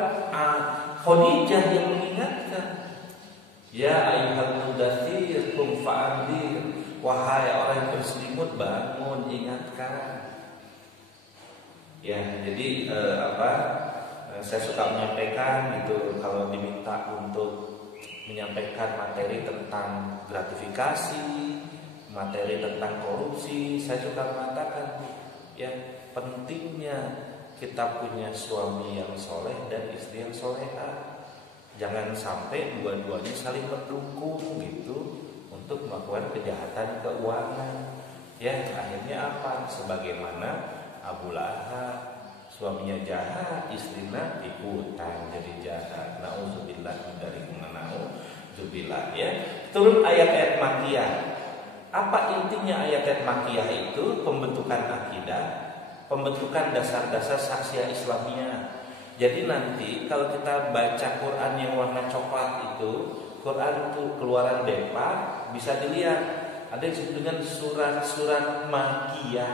Khadijah yang mengingatkan, ya ayyuhal mudaththir qum fa'andir, wahai orang yang berselimut bangun, ingatkan. Ya, jadi saya suka menyampaikan gitu, kalau diminta untuk menyampaikan materi tentang gratifikasi, materi tentang korupsi, saya suka mengatakan ya pentingnya kita punya suami yang soleh dan istri yang solehah. Jangan sampai dua-duanya saling mendukung gitu untuk melakukan kejahatan keuangan. Ya, akhirnya apa? Sebagaimana Abu Lahab, suaminya jahat, istrinya ikutan jadi jahat. Nauzubillah dari na'udzubillah. Ya, turun ayat-ayat Makkiyah. Apa intinya ayat-ayat Makkiyah itu? Pembentukan akidah, pembentukan dasar-dasar saksiah Islamiyah. Jadi nanti kalau kita baca Quran yang warna coklat itu, Quran itu keluaran Depa, bisa dilihat ada yang disebut dengan surat-surat Makkiyah,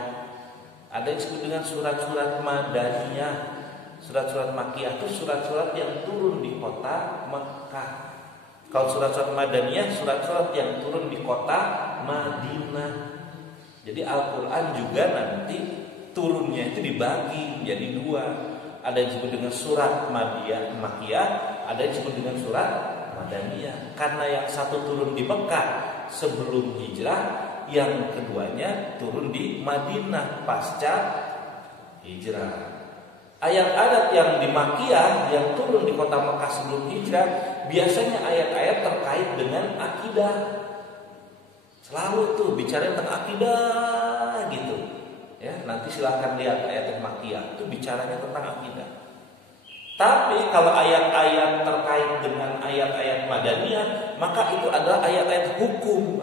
ada yang disebut dengan surat-surat Madaniyah. Surat-surat Makkiyah itu surat-surat yang turun di kota Mekah. Kalau surat-surat Madaniyah, surat-surat yang turun di kota Madinah. Jadi Al-Quran juga nanti turunnya itu dibagi menjadi dua. Ada yang disebut dengan surat Makkiyah, ada yang disebut dengan surat Madaniyah. Karena yang satu turun di Mekah sebelum hijrah, yang keduanya turun di Madinah pasca hijrah. Ayat-ayat yang di Makkiyah yang turun di kota Mekah sebelum hijrah biasanya ayat-ayat terkait dengan akidah. Selalu tuh bicara tentang akidah gitu. Ya, nanti silahkan lihat ayat Makkiyah itu bicaranya tentang akidah. Tapi kalau ayat-ayat terkait dengan ayat-ayat Madaniyah, maka itu adalah ayat-ayat hukum.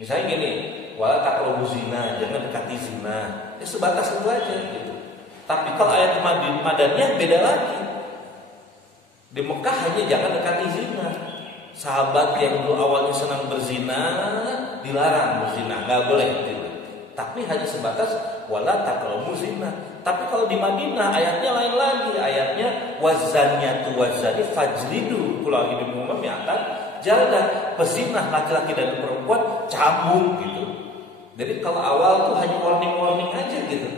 Misalnya gini, wala taqrabu zina, jangan dekati zina. Ya sebatas itu aja gitu. Tapi kalau ayat Madaniyah beda lagi. Di Mekah hanya jangan dekati zina. Sahabat yang dulu awalnya senang berzina dilarang berzina, nggak boleh gitu. Tapi hanya sebatas wala taqrabu zina. Tapi kalau di Madinah ayatnya lain lagi. Ayatnya wazaniyatu wazani fajlidu kalau lagi di Muhammad mi'atan jaldah, pezinah laki-laki dan perempuan cambuk gitu. Jadi kalau awal tuh hanya warning aja gitu.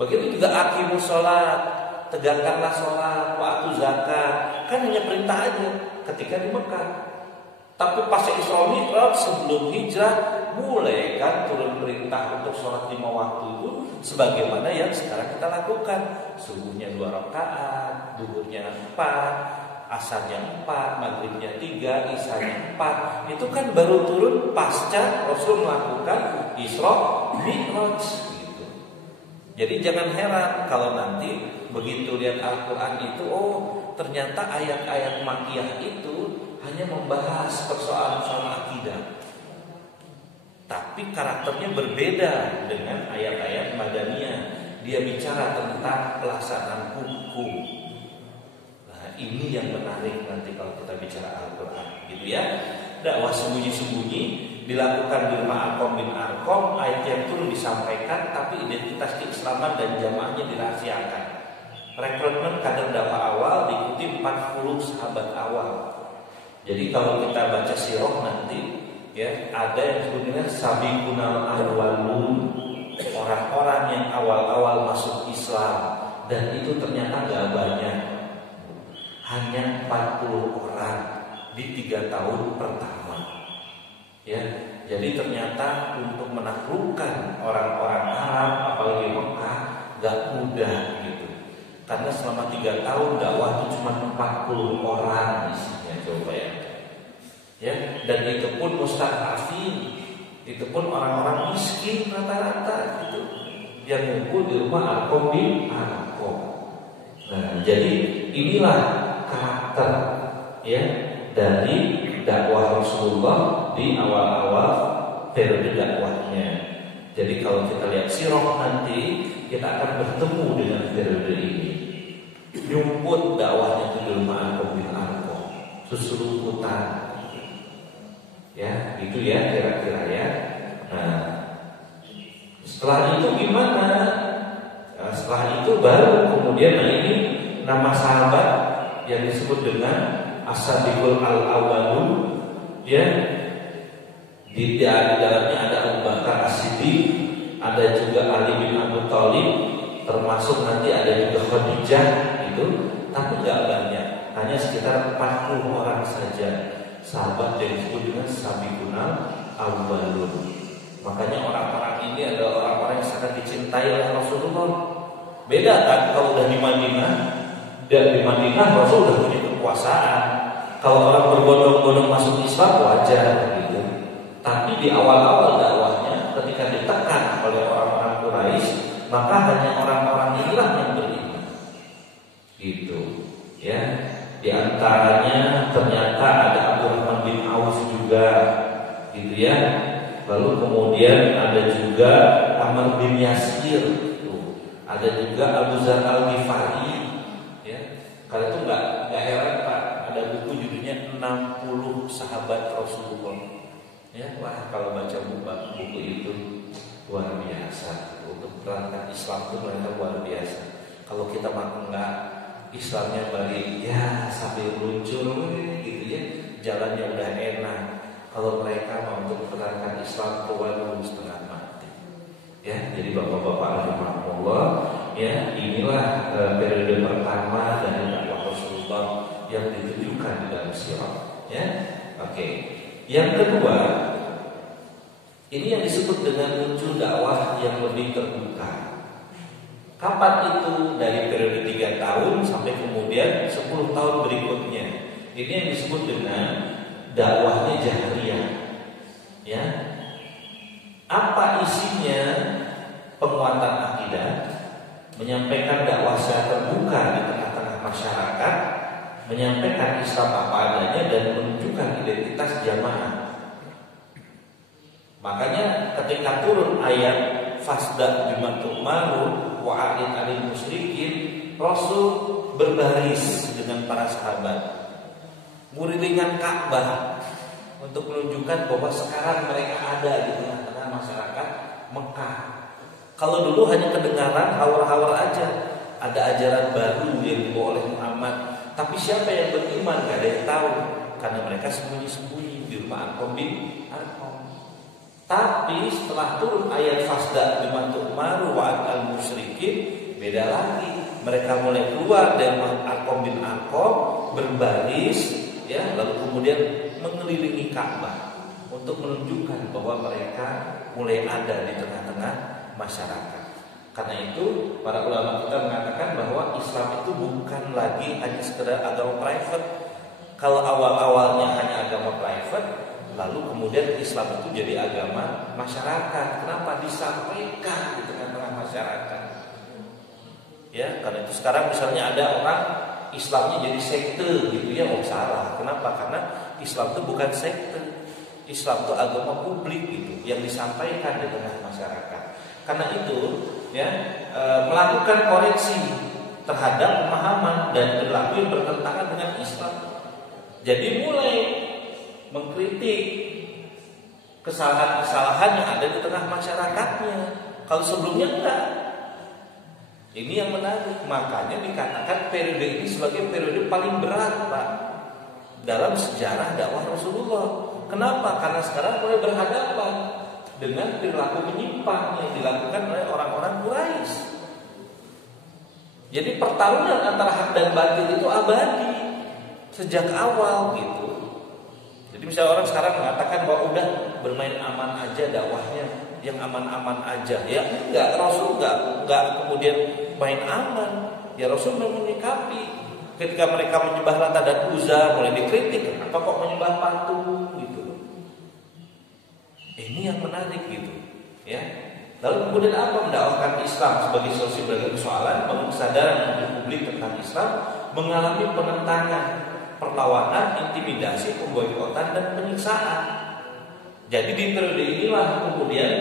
Begitu juga aqimus sholat, tegakkanlah sholat, wa'atu zakat, kan hanya perintah aja ketika di Mekah. Tapi pas Isra Mi'raj sebelum hijrah mulai kan turun perintah untuk sholat 5 waktu itu sebagaimana yang sekarang kita lakukan. Subuhnya 2 rakaat, zuhurnya 4, asarnya 4, maghribnya 3, isyanya 4. Itu kan baru turun pasca Rasul melakukan Isra Mi'raj gitu. Jadi jangan heran kalau nanti begitu lihat Al-Quran itu, oh ternyata ayat-ayat Makkiyah itu hanya membahas persoalan akidah. Tapi karakternya berbeda dengan ayat-ayat Madaniyah. Dia bicara tentang pelaksanaan hukum. Nah ini yang menarik nanti kalau kita bicara Al-Quran gitu ya. Dakwah sembunyi-sembunyi dilakukan di rumah Arqam bin Arqam. Ayat yang turun disampaikan, tapi identitas keislaman dan jamaahnya dirahasiakan. Rekrutmen kader dakwah awal diikuti 40 sahabat awal. Jadi kalau kita baca sirah nanti ya, ada yang disebut dengan sabiqunal awwalun, orang-orang yang awal-awal masuk Islam, dan itu ternyata gak banyak, hanya 40 orang di 3 tahun pertama. Ya, jadi ternyata untuk menaklukkan orang-orang Arab apalagi Mekah gak mudah gitu. Karena selama 3 tahun dakwah itu cuma 40 orang isinya, coba ya, dan itu pun mustadafin, itu pun orang-orang miskin rata-rata gitu, yang ngumpul di rumah Arqam bin Arqam. Nah, jadi inilah karakter ya dari dakwah Rasulullah di awal-awal periode dakwahnya. Jadi kalau kita lihat sirah nanti, kita akan bertemu dengan periode ini. Nyumput dakwahnya ke rumah Arqam bin Arqam, susurutan. Ya, itu ya kira-kira ya. Nah, setelah itu gimana? Nah, setelah itu baru kemudian ini nama sahabat yang disebut dengan As-Sadiqul Al-Awwalun ya. Di dalamnya ada Abu Bakar As-Siddiq, ada juga Ali bin Abi Thalib, termasuk nanti ada juga Khadijah itu, tapi tidak banyak, hanya sekitar 40 orang saja. Sahabat yang disebut dengan sabiqunal awwalun. Makanya orang-orang ini adalah orang-orang yang sangat dicintai oleh Rasulullah. Beda kan kalau udah di Madinah, dan di Madinah Rasul udah punya kekuasaan. Kalau orang berbondong-bondong masuk Islam wajar gitu. Tapi di awal-awal dakwahnya ketika ditekan oleh orang-orang Quraisy, maka hanya orang-orang inilah yang beriman. Gitu. Ya. Di antaranya ternyata ada Abdurrahman bin Auf juga, gitu ya. Lalu kemudian ada juga Amr bin Yasir, ada juga Abu Dzar Al-Ghifari, ya. Kalau itu nggak heran Pak, ada buku judulnya 60 sahabat Rasulullah. Ya, wah kalau baca buku itu luar biasa. Untuk perangkat Islam itu mereka luar biasa. Kalau kita makan nggak Islamnya balik ya sambil luncur gitu ya, jalannya udah enak. Kalau mereka mau untuk menerangkan Islam itu setengah mati. Ya, jadi bapak-bapak rahimakumullah, ya inilah periode pertama dari dakwah Rasulullah yang ditujukan di dalam sirah. Ya, oke. Yang kedua, ini yang disebut dengan muncul dakwah yang lebih terbuka. Kapan itu? Dari periode 3 tahun sampai kemudian 10 tahun berikutnya. Ini yang disebut dengan dakwahnya jahriyah. Ya. Apa isinya? Penguatan akidah, menyampaikan dakwah secara terbuka di tengah-tengah masyarakat, menyampaikan Islam apa adanya dan menunjukkan identitas jamaah. Makanya ketika turun ayat fasda bima tu'maru wa a'rid 'anil musyrikin, Rasul berbaris dengan para sahabat, ngurilingan Ka'bah untuk menunjukkan bahwa sekarang mereka ada di tengah-tengah masyarakat Mekah. Kalau dulu hanya kedengaran hawar-hawar aja, ada ajaran baru yang dibawa oleh Muhammad, tapi siapa yang beriman gak ada yang tahu, karena mereka sembunyi-sembunyi di rumah Arqam bin Arqam. Tapi setelah turun ayat fasda bima tu'maru wa al musyrikin, beda lagi. Mereka mulai keluar dari Arqam bin Arqam, berbaris, ya, lalu kemudian mengelilingi Ka'bah untuk menunjukkan bahwa mereka mulai ada di tengah-tengah masyarakat. Karena itu para ulama kita mengatakan bahwa Islam itu bukan lagi hanya sekedar agama private. Kalau awal-awalnya hanya agama private, lalu kemudian Islam itu jadi agama masyarakat. Kenapa disampaikan di tengah-tengah masyarakat? Ya, karena itu sekarang misalnya ada orang Islamnya jadi sekte gitu ya, salah. Kenapa? Karena Islam itu bukan sekte. Islam itu agama publik gitu, yang disampaikan di tengah masyarakat. Karena itu, ya, melakukan koreksi terhadap pemahaman dan perilaku yang bertentangan dengan Islam. Jadi mulai mengkritik kesalahan-kesalahan yang ada di tengah masyarakatnya. Kalau sebelumnya enggak. Ini yang menarik. Makanya dikatakan periode ini sebagai periode paling berat, Pak, dalam sejarah dakwah Rasulullah. Kenapa? Karena sekarang mulai berhadapan dengan perilaku menyimpang yang dilakukan oleh orang-orang Quraisy. Jadi pertarungan antara hak dan batil itu abadi sejak awal gitu. Jadi misalnya orang sekarang mengatakan bahwa udah bermain aman aja dakwahnya, yang aman-aman aja. Ya enggak, Rasul enggak kemudian main aman. Ya Rasul menyikapi ketika mereka menyembah Lata dan Uzza mulai dikritik, kenapa kok menyembah patung gitu. Ini yang menarik gitu, ya. Lalu kemudian apa? Mendakwahkan Islam sebagai solusi berbagai persoalan, bangun kesadaran untuk publik tentang Islam, mengalami penentangan, perlawanan, intimidasi, pemboikotan dan penyiksaan. Jadi di periode inilah kemudian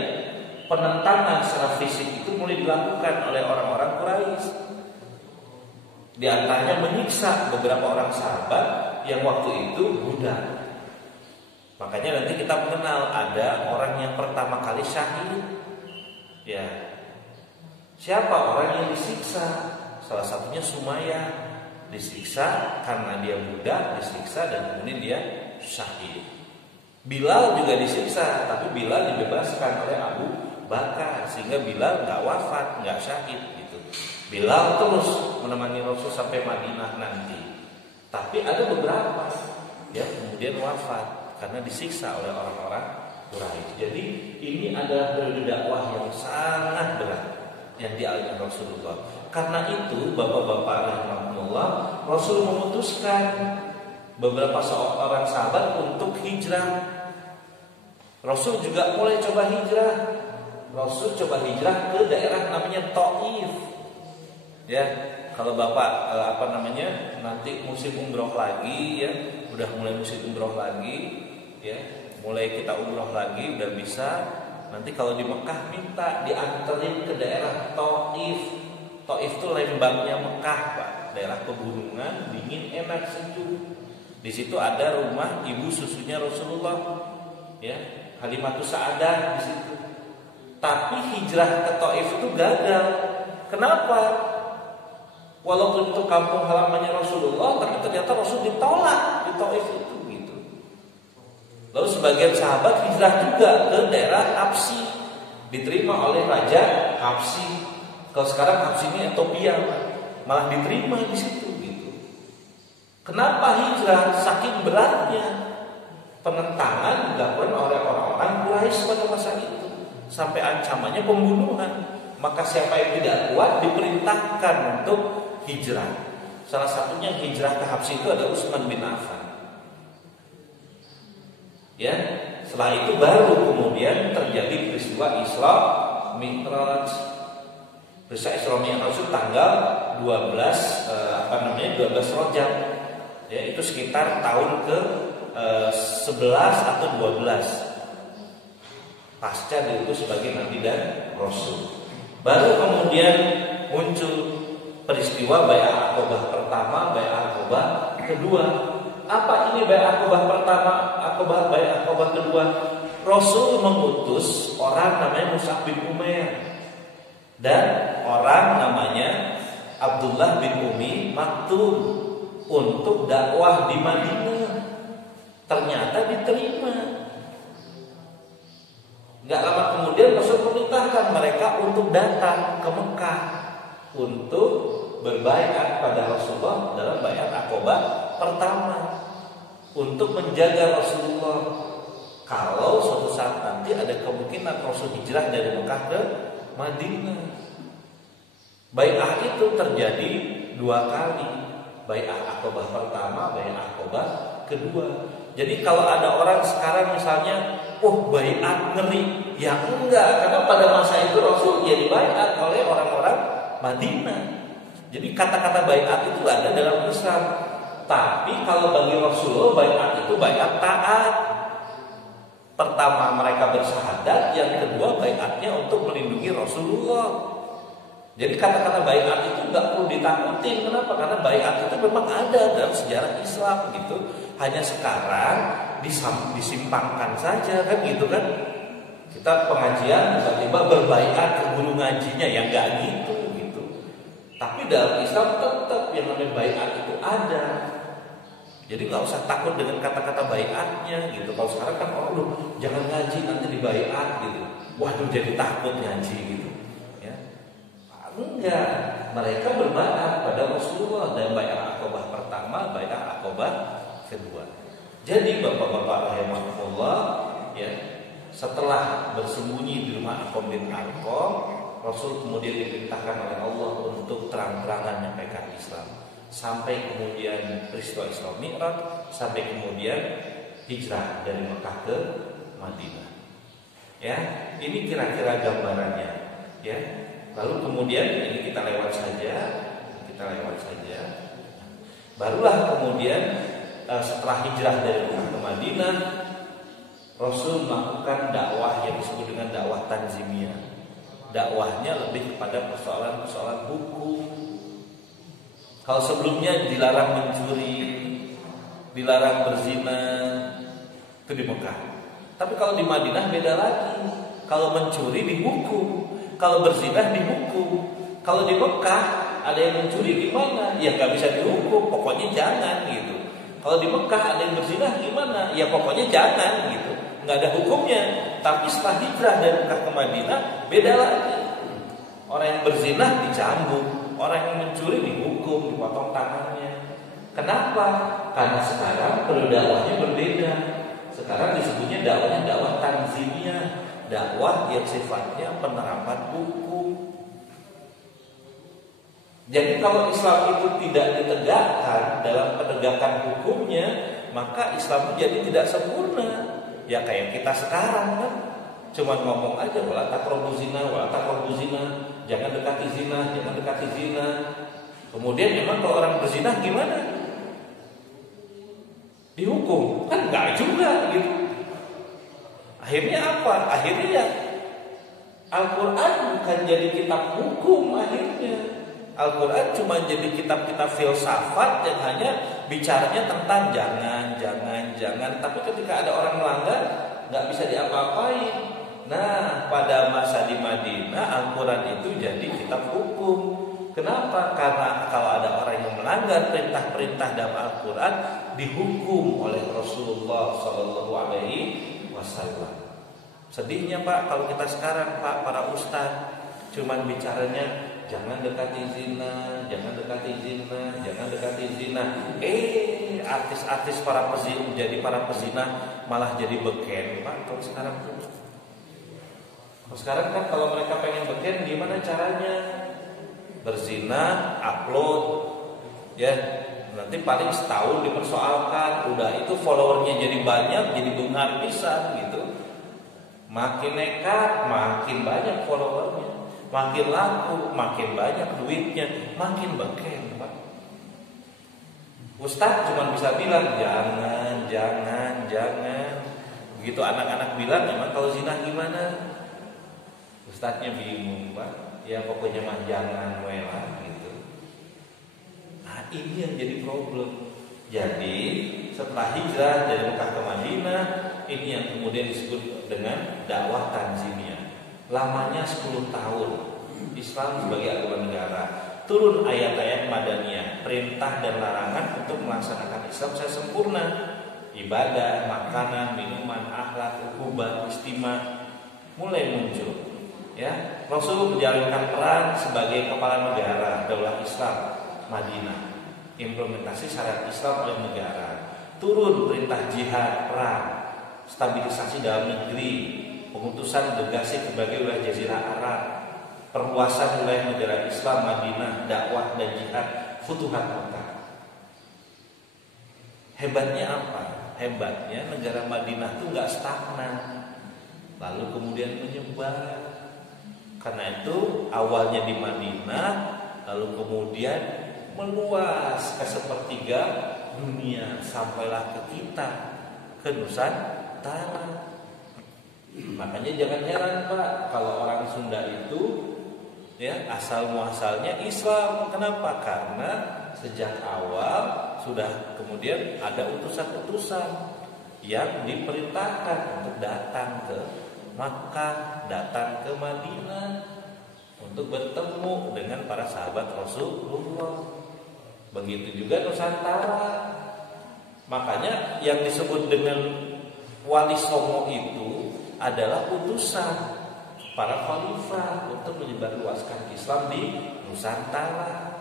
penentangan secara fisik itu mulai dilakukan oleh orang-orang Quraisy. Di antaranya menyiksa beberapa orang sahabat yang waktu itu budak. Makanya nanti kita mengenal ada orang yang pertama kali syahid. Ya. Siapa orang yang disiksa? Salah satunya Sumayyah, disiksa karena dia budak, disiksa dan kemudian dia syahid. Bilal juga disiksa, tapi Bilal dibebaskan oleh Abu Bakar sehingga Bilal nggak wafat, nggak syahid gitu. Bilal terus menemani Rasul sampai Madinah nanti. Tapi ada beberapa yang kemudian wafat karena disiksa oleh orang-orang Quraisy. Jadi ini adalah periode dakwah yang sangat berat yang dialami Rasulullah. Karena itu bapak-bapak rahimahullah, Rasul memutuskan beberapa orang sahabat untuk hijrah. Rasul juga mulai coba hijrah. Rasul coba hijrah ke daerah namanya Thaif. Ya, kalau bapak nanti musim umroh lagi, ya, udah mulai musim umroh lagi, ya, mulai kita umroh lagi, udah bisa. Nanti kalau di Mekah minta dianterin ke daerah Thaif. Thaif itu lembangnya Mekah, Pak, daerah pegunungan, dingin, enak, sejuk. Di situ ada rumah ibu susunya Rasulullah, ya, Halimatus Sa'adah di situ. Tapi hijrah ke Thaif itu gagal. Kenapa? Walaupun itu kampung halamannya Rasulullah, tapi ternyata Rasul ditolak di Thaif itu gitu. Lalu sebagian sahabat hijrah juga ke daerah Absi. diterima oleh Raja Habsyi. Kalau sekarang Habsyi ini Ethiopia, malah diterima di situ gitu. Kenapa hijrah? Saking beratnya penentangan dilakukan oleh orang-orang Quraisy pada masa itu, sampai ancamannya pembunuhan. Maka siapa yang tidak kuat diperintahkan untuk hijrah. Salah satunya hijrah ke Habsyi itu adalah Utsman bin Affan. Ya, setelah itu baru kemudian terjadi peristiwa Isra Mi'raj. Peristiwa Isra Mi'raj itu tanggal 12 Rajab. Ya, itu sekitar tahun ke 11 atau 12 pasca diutus sebagai nabi dan rasul. Baru kemudian muncul peristiwa Bai'ah Aqabah pertama, Bai'ah Aqabah kedua. Apa ini Bai'ah Aqabah pertama, Bai'ah Aqabah kedua? Rasul mengutus orang namanya Mus'ab bin Umair dan orang namanya Abdullah bin Umi Maktum untuk dakwah di Madinah. Ternyata diterima. Gak lama kemudian Rasul memerintahkan mereka untuk datang ke Mekah untuk berbaiat pada Rasulullah dalam baiat Aqabah pertama, untuk menjaga Rasulullah kalau suatu saat nanti ada kemungkinan Rasul hijrah dari Mekah ke Madinah. Baiat itu terjadi 2 kali, baiat Aqabah pertama, baiat Aqabah kedua. Jadi kalau ada orang sekarang misalnya, baiat ngeri, ya enggak, karena pada masa itu Rasul ya dibaiat oleh orang-orang Madinah. Jadi kata-kata baiat itu ada dalam Islam. Tapi kalau bagi Rasulullah baiat itu baiat taat. Pertama mereka bersahadat, yang kedua baiatnya untuk melindungi Rasulullah. Jadi kata-kata baiat itu nggak perlu ditakutin. Kenapa? Karena baiat itu memang ada dalam sejarah Islam gitu. Hanya sekarang disimpangkan saja kan gitu kan. Kita pengajian tiba-tiba berbaiat ke guru ngajinya, yang nggak gitu. Tapi dalam Islam tetap yang namanya baiat itu ada. Jadi nggak usah takut dengan kata-kata baiatnya gitu. Kalau sekarang kan orang jangan ngaji nanti dibaiat gitu. Waduh, jadi takut ngaji gitu. Ya. Enggak, mereka berbaiat pada Rasulullah dan baiat Aqabah pertama, baiat Aqabah kedua. Jadi bapak-bapak rahimahullah, ya, setelah bersembunyi di rumah Arqam bin Arqam, Rasul kemudian diperintahkan oleh Allah untuk terang-terangan menyampaikan Islam. Sampai kemudian peristiwa Isra Mi'raj, sampai kemudian hijrah dari Mekah ke Madinah. Ya, ini kira-kira gambarannya. Ya, lalu kemudian ini kita lewat saja. Barulah kemudian setelah hijrah dari Mekah ke Madinah, Rasul melakukan dakwah yang disebut dengan dakwah tanzimiyah. Dakwahnya lebih kepada persoalan-persoalan hukum. Kalau sebelumnya dilarang mencuri, dilarang berzina, itu di Mekah. Tapi kalau di Madinah beda lagi. Kalau mencuri dihukum, kalau berzina dihukum. Kalau di Mekah ada yang mencuri gimana? Ya nggak bisa dihukum, pokoknya jangan gitu. Kalau di Mekah ada yang berzina gimana? Ya pokoknya jangan gitu. Nggak ada hukumnya. Tapi setelah hijrah dari Mekah ke Madinah beda lagi. Orang yang berzina dicambuk, orang yang mencuri dihukum, dipotong tangannya. Kenapa? Karena sekarang dakwahnya berbeda. Sekarang disebutnya dakwahnya dakwah tanzimiyah, dakwah yang sifatnya penerapan hukum. Jadi kalau Islam itu tidak ditegakkan dalam penegakan hukumnya, maka Islam itu jadi tidak sempurna. Ya kayak kita sekarang kan, cuma ngomong aja wala taqrabu zina, jangan dekati zina. Kemudian emang kalau orang berzina gimana? Dihukum? Kan enggak juga gitu. Akhirnya apa? Akhirnya ya Al-Quran bukan jadi kitab hukum akhirnya. Al-Quran cuma jadi kitab-kitab filsafat yang hanya bicaranya tentang jangan. Tapi ketika ada orang melanggar, nggak bisa diapa-apain. Nah, pada masa di Madinah, Al-Quran itu jadi kitab hukum. Kenapa? Karena kalau ada orang yang melanggar perintah-perintah dalam Al-Quran, dihukum oleh Rasulullah SAW. Sedihnya Pak, kalau kita sekarang Pak, para ustadz cuman bicaranya jangan dekati zina, jangan dekati zina, jangan dekati zina. Artis-artis para pezina jadi para pezina malah jadi beken Pak. Kalau sekarang tuh, kalau sekarang kan kalau mereka pengen beken gimana caranya? Berzina, upload, ya nanti paling setahun dipersoalkan, udah itu followernya jadi banyak, jadi bengar pisan gitu. Makin nekat, makin banyak followernya, makin laku, makin banyak duitnya, makin beken Pak. Ustadz cuma bisa bilang jangan, jangan, jangan. Begitu anak-anak bilang, emang kalau zina gimana? Ustadznya bingung Pak. Ya pokoknya mah jangan lah gitu. Nah ini yang jadi problem. Jadi setelah hijrah dari Mekah ke Madinah, ini yang kemudian disebut dengan dakwah tanzimiyah. Lamanya 10 tahun Islam sebagai agama negara. Turun ayat-ayat madaniyah, perintah dan larangan untuk melaksanakan Islam secara sempurna. Ibadah, makanan, minuman, akhlak, ukhuwah, istimah mulai muncul. Ya, Rasul menjalankan peran sebagai kepala negara Daulah Islam Madinah. Implementasi syariat Islam oleh negara. Turun perintah jihad, perang, stabilisasi dalam negeri, pengutusan delegasi ke berbagai wilayah Jazirah Arab, perluasan wilayah negara Islam Madinah, dakwah dan jihad, futuhat Mekah. Hebatnya apa? Hebatnya negara Madinah itu nggak stagnan, lalu kemudian menyebar. Karena itu awalnya di Madinah, lalu kemudian meluas ke sepertiga dunia, sampailah ke kita, ke Nusantara. Makanya jangan heran Pak, kalau orang Sunda itu ya asal muasalnya Islam. Kenapa? Karena sejak awal sudah kemudian ada utusan-utusan yang diperintahkan untuk datang ke Makkah, datang ke Madinah untuk bertemu dengan para sahabat Rasulullah. Begitu juga Nusantara. Makanya yang disebut dengan Wali Songo itu adalah utusan para khalifah untuk menyebarluaskan Islam di Nusantara.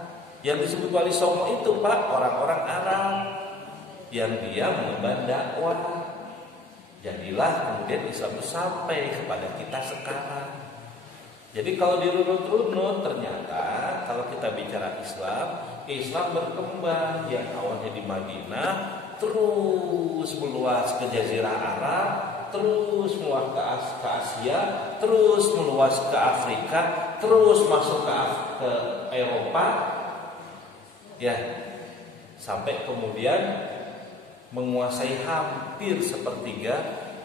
Yang disebut Wali Songo itu Pak, orang-orang Arab yang dia mengemban dakwah. Jadilah kemudian Islam itu sampai kepada kita sekarang. Jadi kalau dirunut-runut ternyata kalau kita bicara Islam berkembang yang awalnya di Madinah terus meluas ke Jazirah Arab, terus meluas ke Asia, terus meluas ke Afrika, terus masuk ke Eropa, ya sampai kemudian menguasai hampir sepertiga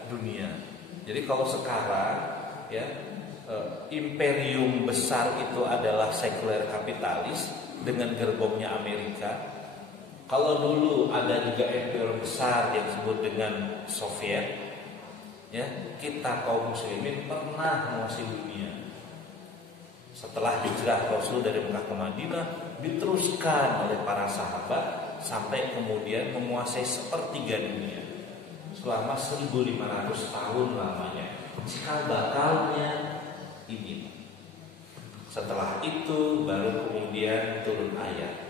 dunia. Jadi kalau sekarang ya imperium besar itu adalah sekuler kapitalis dengan gerbongnya Amerika. Kalau dulu ada juga imperium besar yang disebut dengan Soviet, ya kita kaum muslimin pernah menguasai dunia. Setelah hijrah Rasul dari Mekah ke Madinah diteruskan oleh para sahabat sampai kemudian menguasai sepertiga dunia selama 1500 tahun lamanya. Cikal bakalnya ini. Setelah itu baru kemudian turun ayat.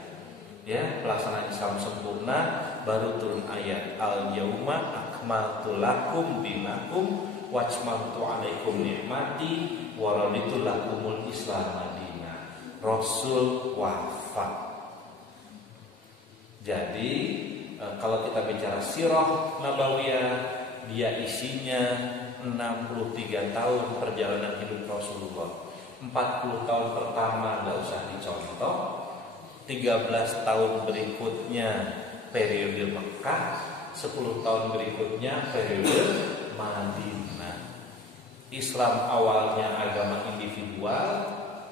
Ya, pelaksanaan Islam sempurna baru turun ayat al-yauma akmaltu lakum dinakum wajmantu alaikum ni'mati wa raditu lakumul Islam Madinah. Rasul wafat. Jadi kalau kita bicara sirah nabawiyah, dia isinya 63 tahun perjalanan hidup Rasulullah. 40 tahun pertama nggak usah dicontoh, 13 tahun berikutnya periode Mekah, 10 tahun berikutnya periode Madinah. Islam awalnya agama individual,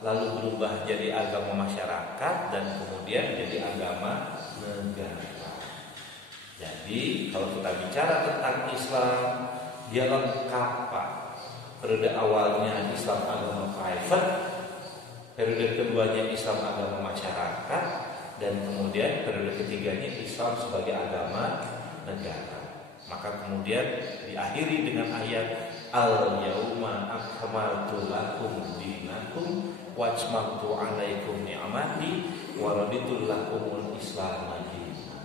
lalu berubah jadi agama masyarakat, dan kemudian jadi agama negara. Jadi kalau kita bicara tentang Islam, dia lengkap Pak. Periode awalnya Islam agama private, periode keduanya Islam agama masyarakat, dan kemudian periode ketiganya Islam sebagai agama negara. Maka kemudian diakhiri dengan ayat al yauma akmaltu lakum dinakum wa atmamtu 'alaikum ni'mati wa raditu lakumul Islam dinan.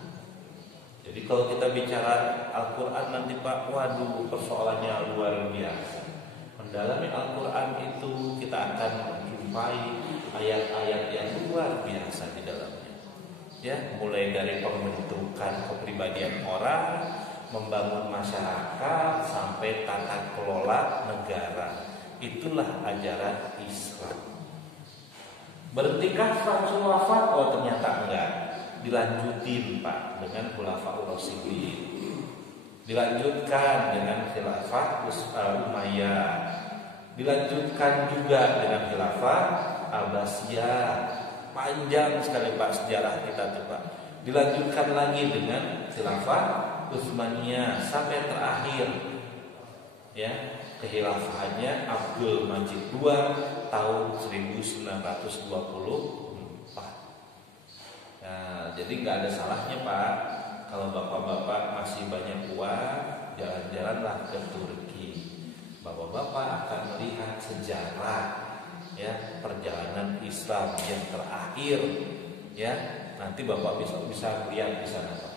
Jadi kalau kita bicara Al-Qur'an nanti Pak, waduh persoalannya luar biasa. Mendalami Al-Qur'an itu kita akan menjumpai ayat-ayat yang luar biasa di dalamnya. Ya, mulai dari pembentukan kepribadian orang, membangun masyarakat, sampai tata kelola negara. Itulah ajaran Islam. Berhentikah langsung wafat? Oh ternyata enggak. Dilanjutin Pak dengan Khulafaur Rasyidin. Dilanjutkan dengan khilafah Umayyah. Dilanjutkan juga dengan khilafah Abbasiyah. Panjang sekali Pak sejarah kita tuh Pak. Dilanjutkan lagi dengan khilafah Utsmaniyah sampai terakhir ya kekhilafahannya Abdul Majid II tahun 1924. Nah, jadi nggak ada salahnya Pak kalau bapak-bapak masih banyak uang, jalan-jalanlah ke Turki. Bapak-bapak akan melihat sejarah ya perjalanan Islam yang terakhir ya. Nanti bapak bisa lihat di sana Pak.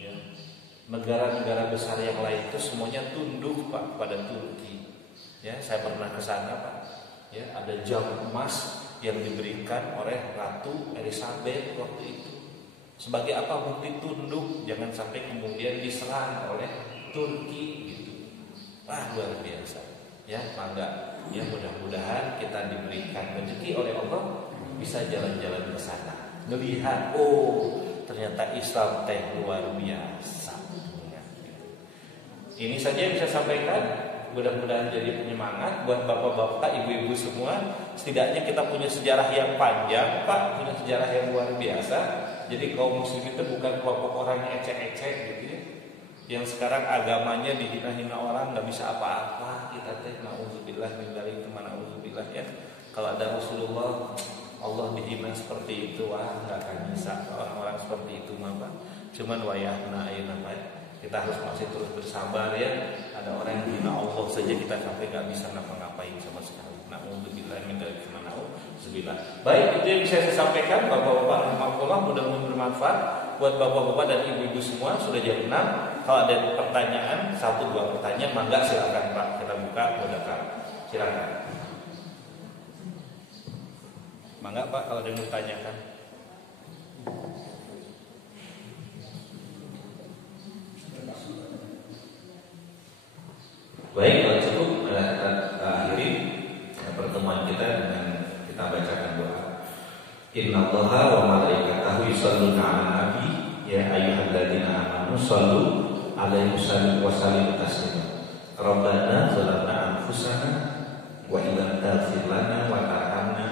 Ya. Negara-negara besar yang lain itu semuanya tunduk Pak pada Turki. Ya, saya pernah ke sana Pak. Ya, ada jam emas yang diberikan oleh Ratu Elizabeth waktu itu. Sebagai apa? Bukti tunduk, jangan sampai kemudian diserang oleh Turki gitu. Wah, luar biasa. Ya, mangga. Ya, mudah-mudahan kita diberikan rezeki oleh Allah bisa jalan-jalan ke sana, melihat oh ternyata Islam teh luar biasa. Ini saja yang bisa sampaikan. Mudah-mudahan jadi penyemangat buat bapak-bapak, ibu-ibu semua. Setidaknya kita punya sejarah yang panjang, Pak, punya sejarah yang luar biasa. Jadi kaum muslim itu bukan kelompok orang yang ecek-ecek gitu ya. Yang sekarang agamanya dihina-hina orang, nggak bisa apa-apa. Kita teh nauzubillah min dzalik, nauzubillah ya. Kalau ada Rasulullah, Allah dihina seperti itu, wah nggak akan bisa orang-orang seperti itu mah Pak. Cuman wayahna ayeuna kita harus masih terus bersabar ya. Ada orang yang hina Allah saja kita sampai nggak bisa ngapa-ngapain sama sekali. Nauzubillah min dzalik, nauzubillah. Baik, itu yang bisa saya sampaikan Bapak-bapak rahmatullah, mudah-mudahan bermanfaat buat bapak-bapak dan ibu-ibu semua. Sudah jam 6. Kalau ada pertanyaan, 1-2 pertanyaan, mangga silakan Pak. Kita buka mudah-mudahan. Silakan. Mangga Pak kalau ada yang bertanyakan. Baik, kalau cukup kita akhiri pertemuan kita dengan kita bacakan doa. Innallaha wa malaikatahu yusholluna 'alan nabi ya ayyuhalladzina amanu shallu 'alaihi wa sallimu taslima. Rabbana zalamna anfusana wa illam taghfir lana wa tarhamna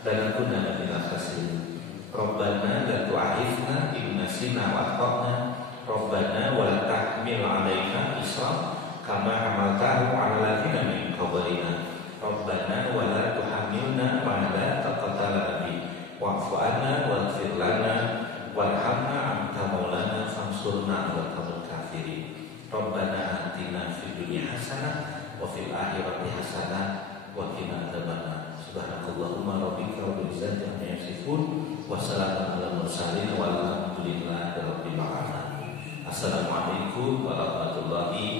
lanakunanna minal khasirin. Rabbana la tu'akhidhna in nasina wa akhtana. Rabbana wa la tahmil 'alaina isran kama hamaltahu 'alal ladzina min qablina. Rabbana wa la tuhammilna ma la taqata lana bihi wa'fu 'anna waghfir lana warhamna anta maulana fansurna 'alal qawmil kafirin. Rabbana atina fid dunya hasanah wa fil akhirati hasanah wa qina adzabannar. Subhanakallahumma rabbika rabbil izzati amma yasifun wa salamun alal mursalin walhamdulillahi rabbil alamin. Assalamualaikum warahmatullahi